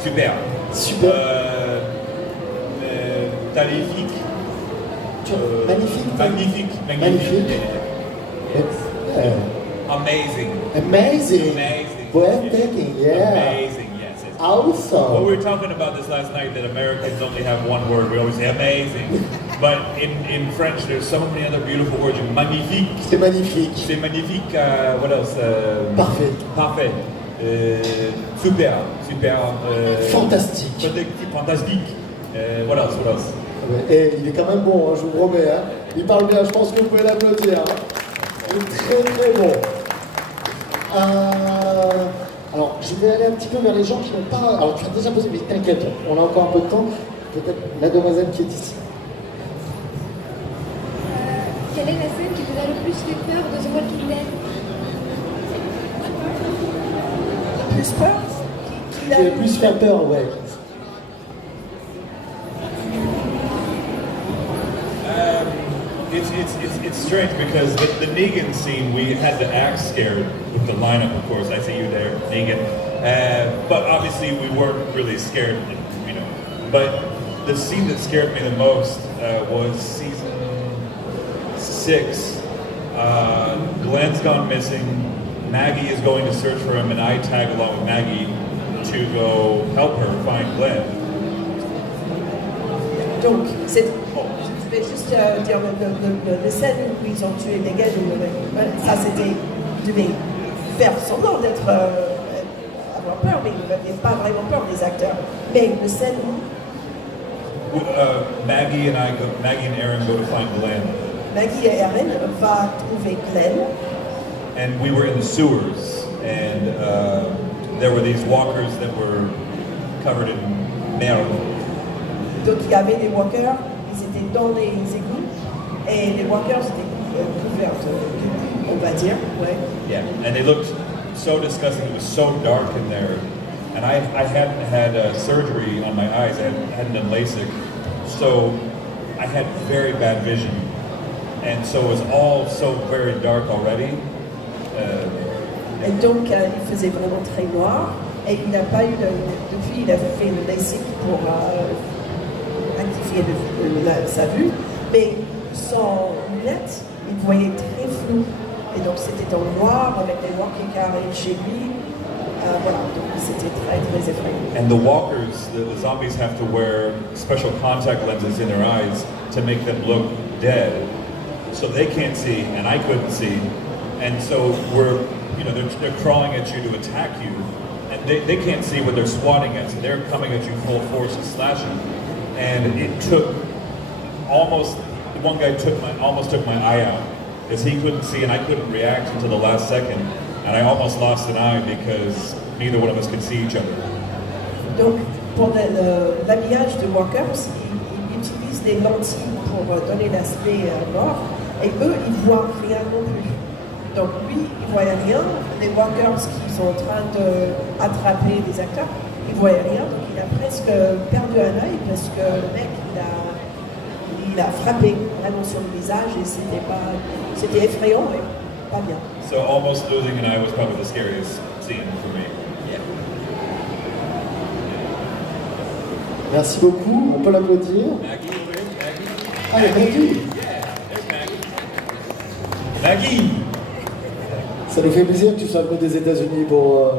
Super. Magnifique. Magnifique. Amazing. Breathtaking, yeah. Amazing, yes. Awesome. Well, we were talking about this last night, that Americans only have one word. We always say amazing. But in French, there's so many other beautiful words. Magnifique. C'est magnifique. C'est magnifique. What else? Parfait. Super. Fantastique. Fantastique. What else? Et il est quand même bon, hein, je vous promets. Hein. Il parle bien, je pense que vous pouvez l'applaudir. Hein. Il est très très bon. Alors, je vais aller un petit peu vers les gens qui n'ont pas... Alors, tu as déjà posé, mais t'inquiète, on a encore un peu de temps. Peut-être la demoiselle qui est ici. Quelle est la scène qui vous a le plus fait peur de The Walking Dead? Plus peur? Qui a le plus fait peur, ouais. It's strange because the Negan scene, we had to act scared with the lineup, of course. I see you there, Negan. But obviously we weren't really scared, you know. But the scene that scared me the most was season 6. Glenn's gone missing. Maggie is going to search for him, and I tag along with Maggie to go help her find Glenn. Donc, je vais juste dire les scènes où ils ont tué Negan, ça c'était, ils devaient faire semblant d'être, avoir peur, mais ils n'avaient pas vraiment peur des acteurs. Mais le scène où Maggie and Aaron go to find Glenn. Maggie et Aaron va trouver Glenn. And we were in the sewers, and there were these walkers that were covered in merde. Donc il y avait des walkers, ils étaient dans les égouts, et les walkers étaient couverts, on va dire, ouais. Yeah, and they looked so disgusting. It was so dark in there, and I hadn't had surgery on my eyes. I hadn't done LASIK, so I had very bad vision, and so it was all so very dark already. Et donc il faisait vraiment très noir, et il n'a pas eu depuis il a fait le LASIK pour rectifier sa vue, mais sans lunettes, il voyait très flou. Et donc c'était en noir avec les walkers qui arrivent chez lui. Voilà, donc c'était très très effrayant. And the walkers, the zombies have to wear special contact lenses in their eyes to make them look dead. So they can't see, and I couldn't see. And so they're crawling at you to attack you. And they can't see what they're swatting at, so they're coming at you full force and slashing. And it took one guy almost took my eye out, because he couldn't see and I couldn't react until the last second. And I almost lost an eye because neither one of us could see each other. Donc, pour l'habillage de walkers, ils utilisent des lentilles pour donner l'aspect mort, et eux, ils voient rien non plus. Donc lui, il voyait rien. Les walkers qui sont en train d'attraper des acteurs, ils voyaient rien. Donc il a presque perdu un œil parce que le mec, il a frappé vraiment sur le visage et c'était effrayant, mais pas bien. So almost losing an eye was probably the scariest scene for me. Yeah. Merci beaucoup. On peut l'applaudir. Maggie, Ah, il y a Maggie. Maggie. Ça nous fait plaisir que tu sois venu des États-Unis pour.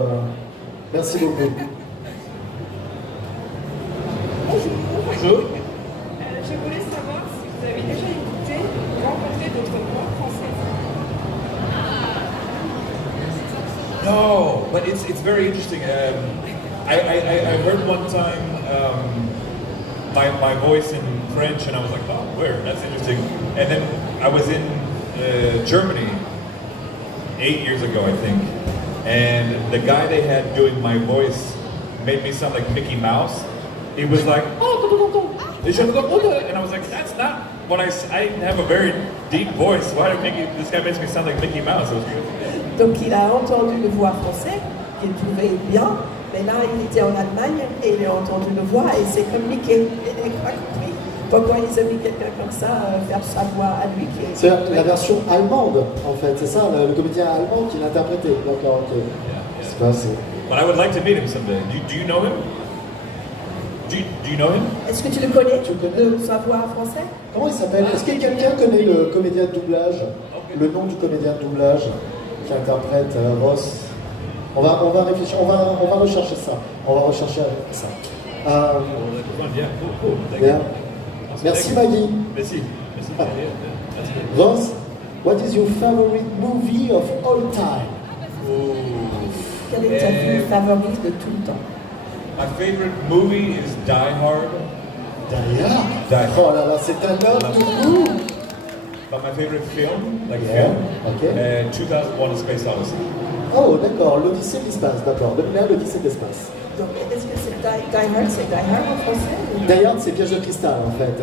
Merci beaucoup. Bonjour. Je voulais savoir si vous avez déjà écouté ou rencontré d'autres voix françaises. No, but it's very interesting. I heard one time my voice in French, and I was like, oh, where? That's interesting. And then I was in Germany 8 years ago, I think, and the guy they had doing my voice made me sound like Mickey Mouse. He was like, oh, and I was like, that's not what I have a very deep voice. Why do this guy makes me sound like Mickey Mouse? It was good. Donc il a entendu une voix française qu'il trouvait bien, mais là il était en Allemagne et il a entendu une voix et c'est comme Mickey. Il n'a pas compris pourquoi ils ont mis quelqu'un comme ça faire sa voix à lui. C'est la version allemande en fait, c'est ça, le comédien allemand qui l'a interprété. D'accord, ok. C'est pas assez. But I would like to meet him someday. Do you know him? Do you know him? Est-ce que tu le connais? Sa voix français? Comment il s'appelle? Est-ce que quelqu'un connaît le comédien de doublage? Le nom du comédien de doublage qui interprète Ross? On va réfléchir, on va rechercher ça. On va rechercher ça. Bien. Merci Maggie. Merci. Ross, what is your favorite movie of all time? Quel est ta film favorite de tout le temps? My favorite movie is Die Hard. Die Hard? Oh là là, c'est un homme de goût. But my favorite film, Yeah, okay. 2001: A Space Odyssey. Oh d'accord, l'Odyssée de l'espace, d'accord. 2001, l'Odyssée de l'espace. Donc est-ce que c'est Die Hard, c'est Die Hard en français? Die Hard, c'est piège de cristal en fait.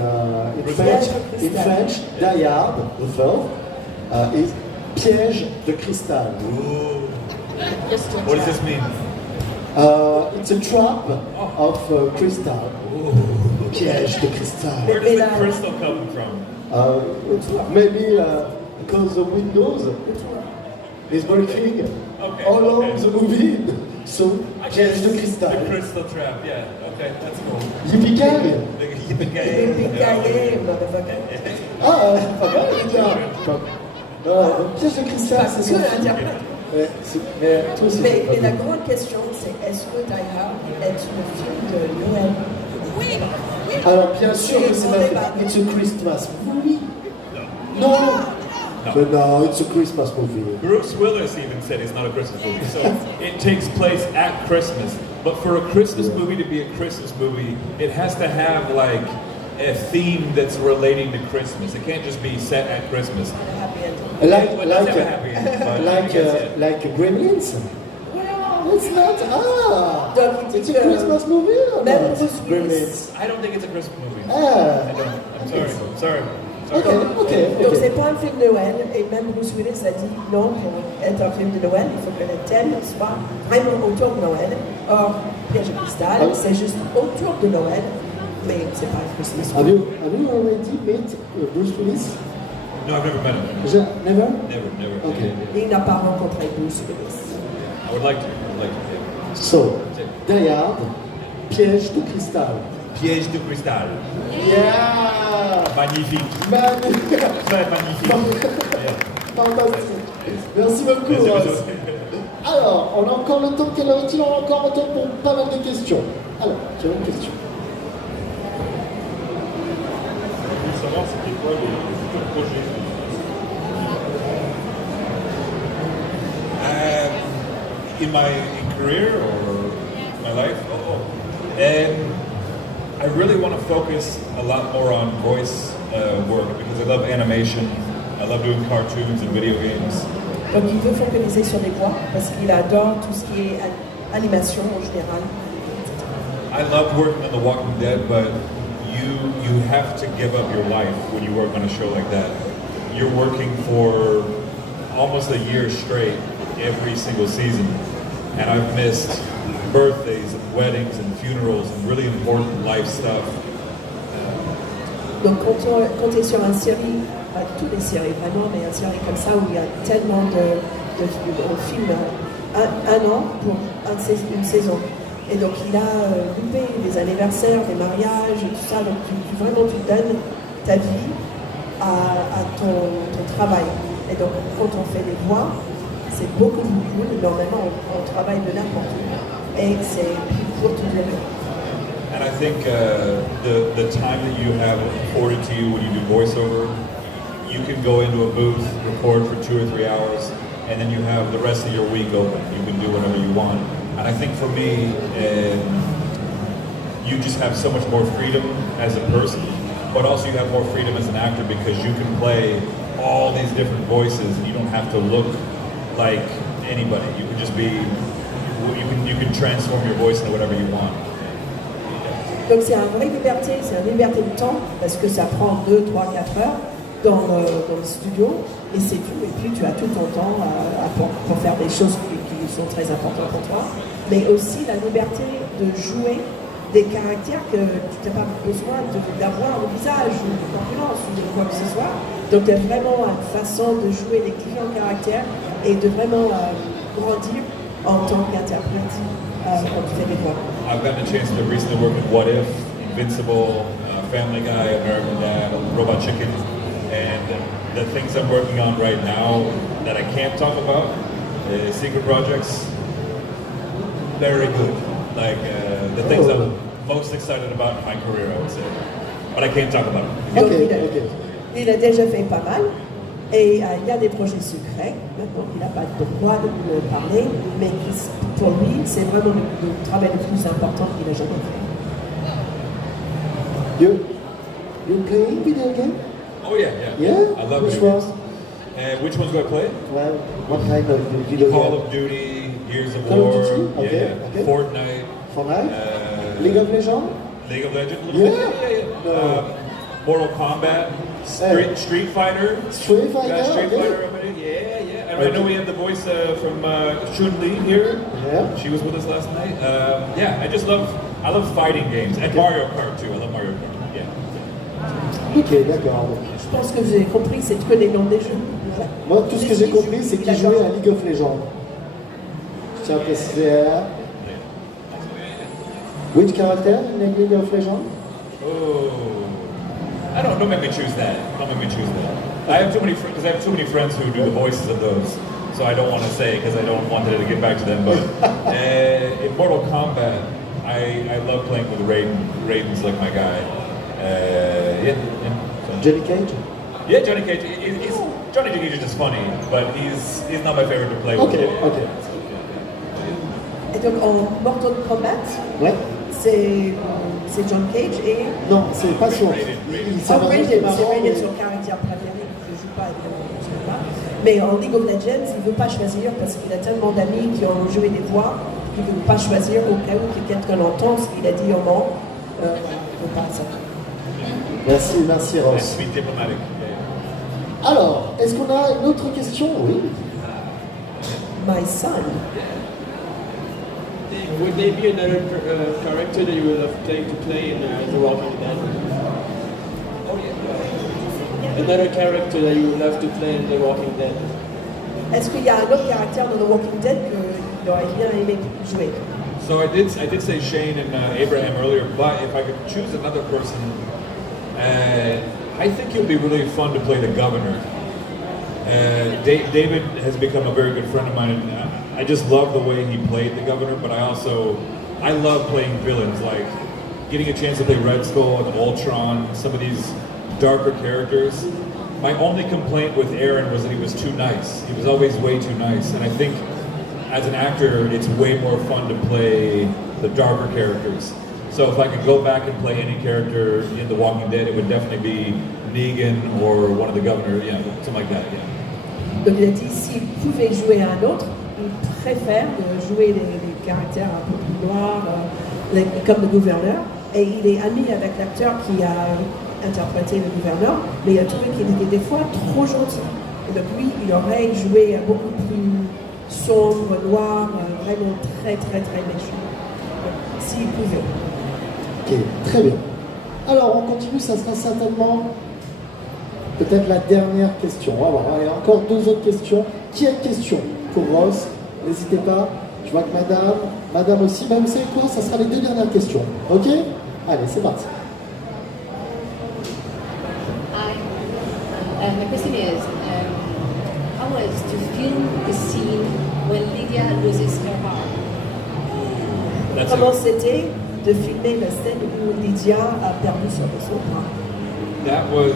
In French, Die Hard, the film, is piège de cristal. What does this mean? It's a trap of crystal. Piège de cristal. Where does the crystal come from? Maybe because the windows is working all along the movie. So, piège de cristal. The crystal trap, yeah. Okay, that's cool. Yippee-ki-yay! Yippee-ki-yay, motherfucker. Ah, pas mal, les gars. Piège de cristal, c'est ça. Mais la grande question, c'est est-ce que Die Hard est un film de Noël? Oui. Alors, bien sûr que c'est un It's a Christmas movie. Non. But no, it's a Christmas movie. Bruce Willis even said it's not a Christmas movie. So it takes place at Christmas. But for a Christmas movie to be a Christmas movie, it has to have like a theme that's relating to Christmas. It can't just be set at Christmas. Like Gremlins? Well, it's not. It's a Christmas movie. Gremlins. I don't think it's a Christmas movie. I'm sorry. Okay. Donc c'est pas un film de Noël, et même Bruce Willis a dit non, pour être un film de Noël, il faut que le thème soit vraiment autour de Noël. Or, Piège de cristal, c'est juste autour de Noël, mais c'est pas un Christmas movie. Have you already met Bruce Willis? No, I've never met him. Never? Never. Okay. Il n'a pas rencontré Bruce Willis. I would like to. So, Die Hard, Piège de cristal. Piège de cristal. Yeah! Magnifique. Très magnifique. Fantastique. Merci beaucoup, Ross. Alors, on a encore le temps. Quelle heure est-il? On a encore le temps pour pas mal de questions. Alors, quelle autre question? Je voulais savoir c'était quoi les futurs projets. In my career or my life? I really want to focus a lot more on voice work because I love animation. I love doing cartoons and video games. Donc il veut focaliser sur les voix parce qu'il adore tout ce qui est animation en général. I love working on The Walking Dead, but you have to give up your life when you work on a show like that. You're working for almost a year straight every single season, and I've missed birthdays and weddings and funerals and really important life stuff. Donc quand tu es sur une série, pas toutes les séries vraiment, mais une série comme ça où il y a tellement de films, un an pour une saison. Et donc il a loupé des anniversaires, des mariages, et tout ça. Donc vraiment tu donnes ta vie à ton travail. Et donc quand on fait des voix, c'est beaucoup plus cool. Normalement on travaille de n'importe où. Et c'est pour tout le monde. And I think the time that you have afforded to you when you do voiceover, you can go into a booth, record for 2 or 3 hours, and then you have the rest of your week open. You can do whatever you want. And I think for me, you just have so much more freedom as a person, but also you have more freedom as an actor because you can play all these different voices and you don't have to look like anybody. You can just be, you can transform your voice into whatever you want. Donc c'est une vraie liberté, c'est une liberté de temps parce que ça prend 2, 3, 4 heures dans le studio et c'est tout. Et puis tu as tout ton temps pour faire des choses qui sont très importantes pour toi. Mais aussi la liberté de jouer des caractères que tu n'as pas besoin d'avoir le visage ou de corpulence ou de quoi que ce soit. Donc il y a vraiment une façon de jouer les différents caractères et de vraiment grandir en tant qu'interprète quand tu fais des voix. I've gotten a chance to recently work with What If, Invincible, Family Guy, American Dad, Robot Chicken, and the things I'm working on right now that I can't talk about, secret projects, very good. Like the things I'm most excited about in my career, I would say. But I can't talk about it. Okay. Il a déjà fait pas mal et il y a des projets secrets. Maintenant, il n'a pas le droit de me parler, mais pour lui, c'est vraiment le travail le plus important qu'il a jamais fait. You playing video game? Oh yeah. Yeah? I love Which video ones? games. Which ones do I play? Well, what kind of video game? Call of Duty, Gears of Call of War, Duty? Okay, yeah. okay. Fortnite. League of Legends? League of Legends? Yeah. No. Mortal Kombat, Street Fighter. Street Fighter? Yeah, Street Okay. Fighter. Yeah. And I know we have the voice from Chun-Li here. Yeah. She was with us last night. I love fighting games. And Mario Kart too. I love Mario Kart. Yeah. Ok, d'accord. Je pense que j'ai compris, c'est que les noms des jeux. Voilà. Moi, tout ce que j'ai compris, c'est qu'il jouait à League of Legends. Je tiens à préciser. Which character in League of Legends? Don't make me choose that. I have too many because I have too many friends who do the voices of those, so I don't want to say because I don't want to get back to them. But in Mortal Kombat, I love playing with Raiden. Raiden's like my guy. So. Johnny Cage? Yeah, Johnny Cage. Johnny Cage is just funny, but he's not my favorite to play with. Okay. Et donc en Mortal Kombat, ouais. C'est John Cage et... Non, c'est pas sûr. Raiden, c'est Raiden son caractère préféré, je ne joue pas évidemment, je ne sais pas. Mais en League of Legends, il ne veut pas choisir parce qu'il a tellement d'amis qui ont joué des voix qu'il ne veut pas choisir au cas où quelqu'un l'entend, ce qu'il a dit en non, il ne veut pas ça. Merci Ross. Alors, est-ce qu'on a une autre question? Oui. My son. Would there be another character that you would love to play in The Walking Dead? Oh yeah. Another character that you would love to play in The Walking Dead? Est-ce qu'il y a un autre caractère dans The Walking Dead qu'il aurait bien aimé jouer? So I did say Shane and Abraham earlier, but if I could choose another person, I think it would be really fun to play the governor. David has become a very good friend of mine, and I just love the way he played the governor, but I love playing villains, like getting a chance to play Red Skull and Ultron, some of these darker characters. My only complaint with Aaron was that he was too nice. He was always way too nice, and I think as an actor, it's way more fun to play the darker characters. So if I could go back and play any character in The Walking Dead, it would definitely be Negan or one of the governors, something like that, Donc il a dit s'il pouvait jouer à un autre, il préfère de jouer les caractères un peu plus noirs, comme le gouverneur. Et il est ami avec l'acteur qui a interprété le gouverneur, mais il a trouvé qu'il était des fois trop gentil. Et donc lui, il aurait joué beaucoup plus sombre, noir, vraiment très méchant. S'il pouvait. Ok, très bien. Alors on continue, ça sera certainement peut-être la dernière question. On va voir. Allez, encore 2 autres questions. Qui a une question pour Ross? N'hésitez pas. Je vois que madame aussi. Vous savez quoi? Ça sera les 2 dernières questions. Ok? Allez, c'est parti. My question is, how was to film the scene when Lydia loses her heart? Comment c'était de filmer la scène où Lydia a perdu son bras. That was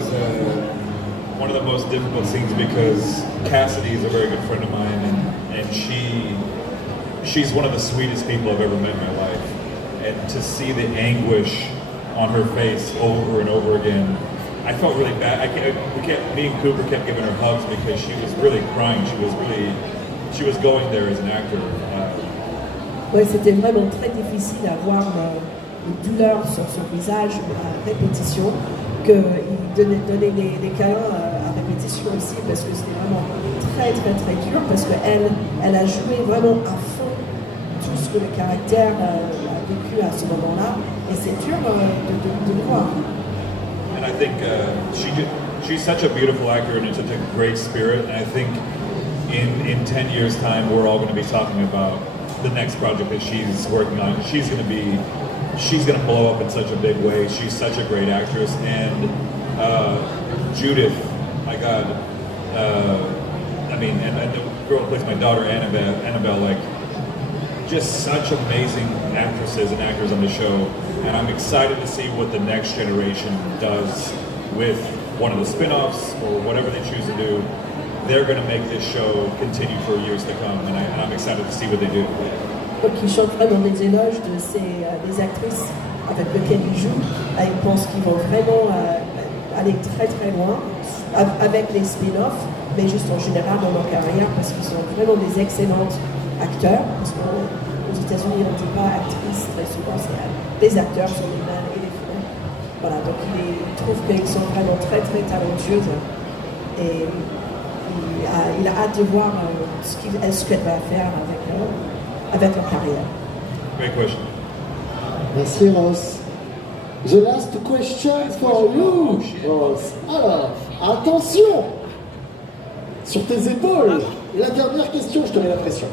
one of the most difficult scenes because Cassidy is a very good friend of mine, and she's one of the sweetest people I've ever met in my life. And to see the anguish on her face over and over again, I felt really bad. Me and Cooper kept giving her hugs because she was really crying. She was going there as an actor. Ouais, c'était vraiment très difficile à voir une douleur sur son visage à répétition, qu'il donnait des câlins à répétition aussi, parce que c'était vraiment très très très dur, parce qu'elle a joué vraiment à fond tout ce que le caractère a vécu à ce moment-là, et c'est dur de le voir. And I think she's such a beautiful actor and such a great spirit, and I think in 10 years' time we're all going to be talking about the next project that she's working on. She's going to blow up in such a big way. She's such a great actress, and Judith, my God, and the girl who plays my daughter Annabelle, like, just such amazing actresses and actors on the show, and I'm excited to see what the next generation does with one of the spin-offs or whatever they choose to do. They're going to make this show continue for years to come, and I'm excited to see what they do. Donc il chante vraiment des éloges des actrices avec lesquelles il joue. Il pense qu'ils vont vraiment aller très très loin avec les spin-offs, mais juste en général dans leur carrière, parce qu'ils sont vraiment des excellents acteurs. Parce qu'aux États-Unis, on ne dit pas actrices très souvent, c'est des acteurs sont les mâles et les femmes. Voilà, donc il trouve qu'ils sont vraiment très très talentueuses, et il a hâte de voir ce qu'elle va faire avec leur carrière. Great question. Merci Ross. The last question for you, Ross. Alors, attention sur tes épaules. La dernière question, je te mets la pression.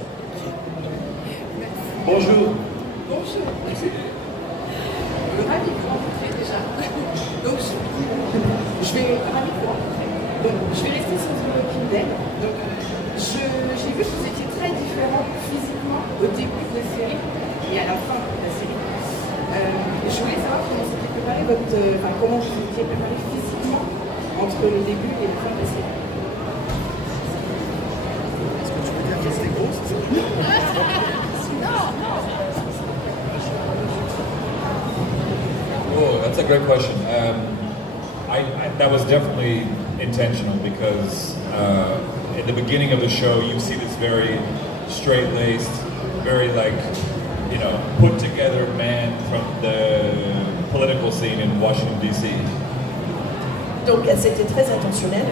Bonjour. Bonjour. Ravi de vous rencontrer déjà. Donc, je vais rester sur The Walking Dead. Donc, j'ai vu que vous étiez très différents physiquement au début de la série et à la fin de la série. Je voulais savoir comment vous étiez préparé comment vous étiez préparé physiquement entre le début et la fin de la série. Est-ce que tu veux dire qu'elle était grosse? Oh, that's a great question. That was definitely intentional because in the beginning of the show, you see this very straight-laced, very put together man from the political scene in Washington D.C. Donc c'était très intentionnel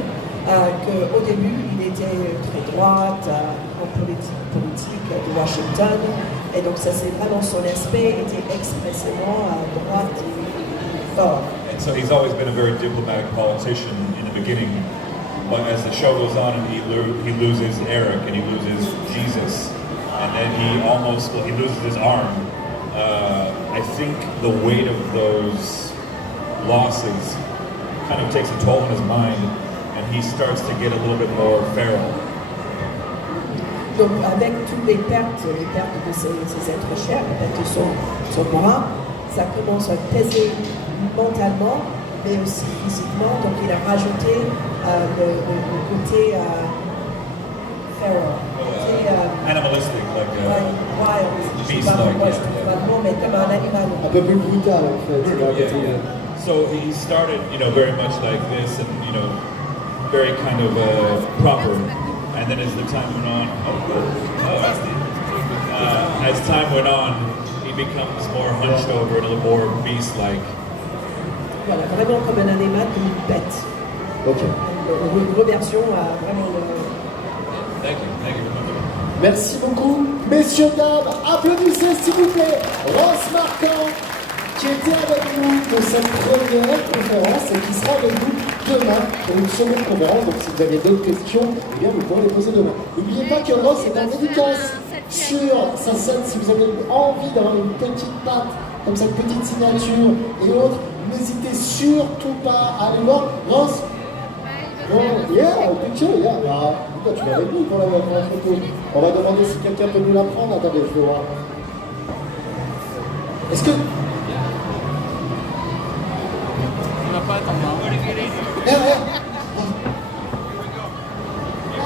qu'au début il était très droite en politique de Washington, et donc ça c'est vraiment son aspect était expressément à droite et fort. And so he's always been a very diplomatic politician in the beginning, but as the show goes on and he loses Eric and he loses Jesus, and then he loses his arm. I think the weight of those losses kind of takes a toll on his mind, and he starts to get a little bit more feral. Donc avec toutes les pertes de ses êtres chers, la perte de son bras, ça commence à peser mentalement, mais aussi physiquement. Donc il a rajouté le côté feral, Animalistic, wild, beast-like, mais comme un animal. Un peu plus brutal en fait. Yeah. So he started, very much like this, and very kind of proper. And then as the time went on, as time went on, he becomes more hunched over and a little more beast-like. Voilà, vraiment comme un animal, comme une bête. Ok. Une reversion à vraiment Thank you. Merci beaucoup. Messieurs, dames, applaudissez s'il vous plaît Ross Marquand, qui était avec nous pour cette première conférence et qui sera avec nous demain pour une seconde conférence. Donc si vous avez d'autres questions, vous pourrez les poser demain. N'oubliez pas que Ross est en dédicace sur sa scène. Si vous avez envie d'avoir une petite patte, comme ça, une petite signature et autres, n'hésitez surtout pas à aller voir Ross. Picture, tu vas avec nous pour la photo. On va demander si quelqu'un peut nous la prendre. Attendez, je vais voir. Est-ce que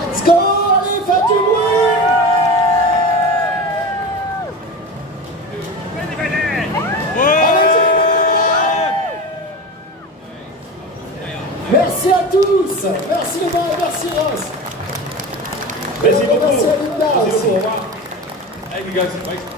Let's go, allez, faites du bruit! Merci à tous! Merci Emma et merci Ross! Merci beaucoup. Merci à Linda Merci aussi. beaucoup. Au revoir. Thank you guys. Bye.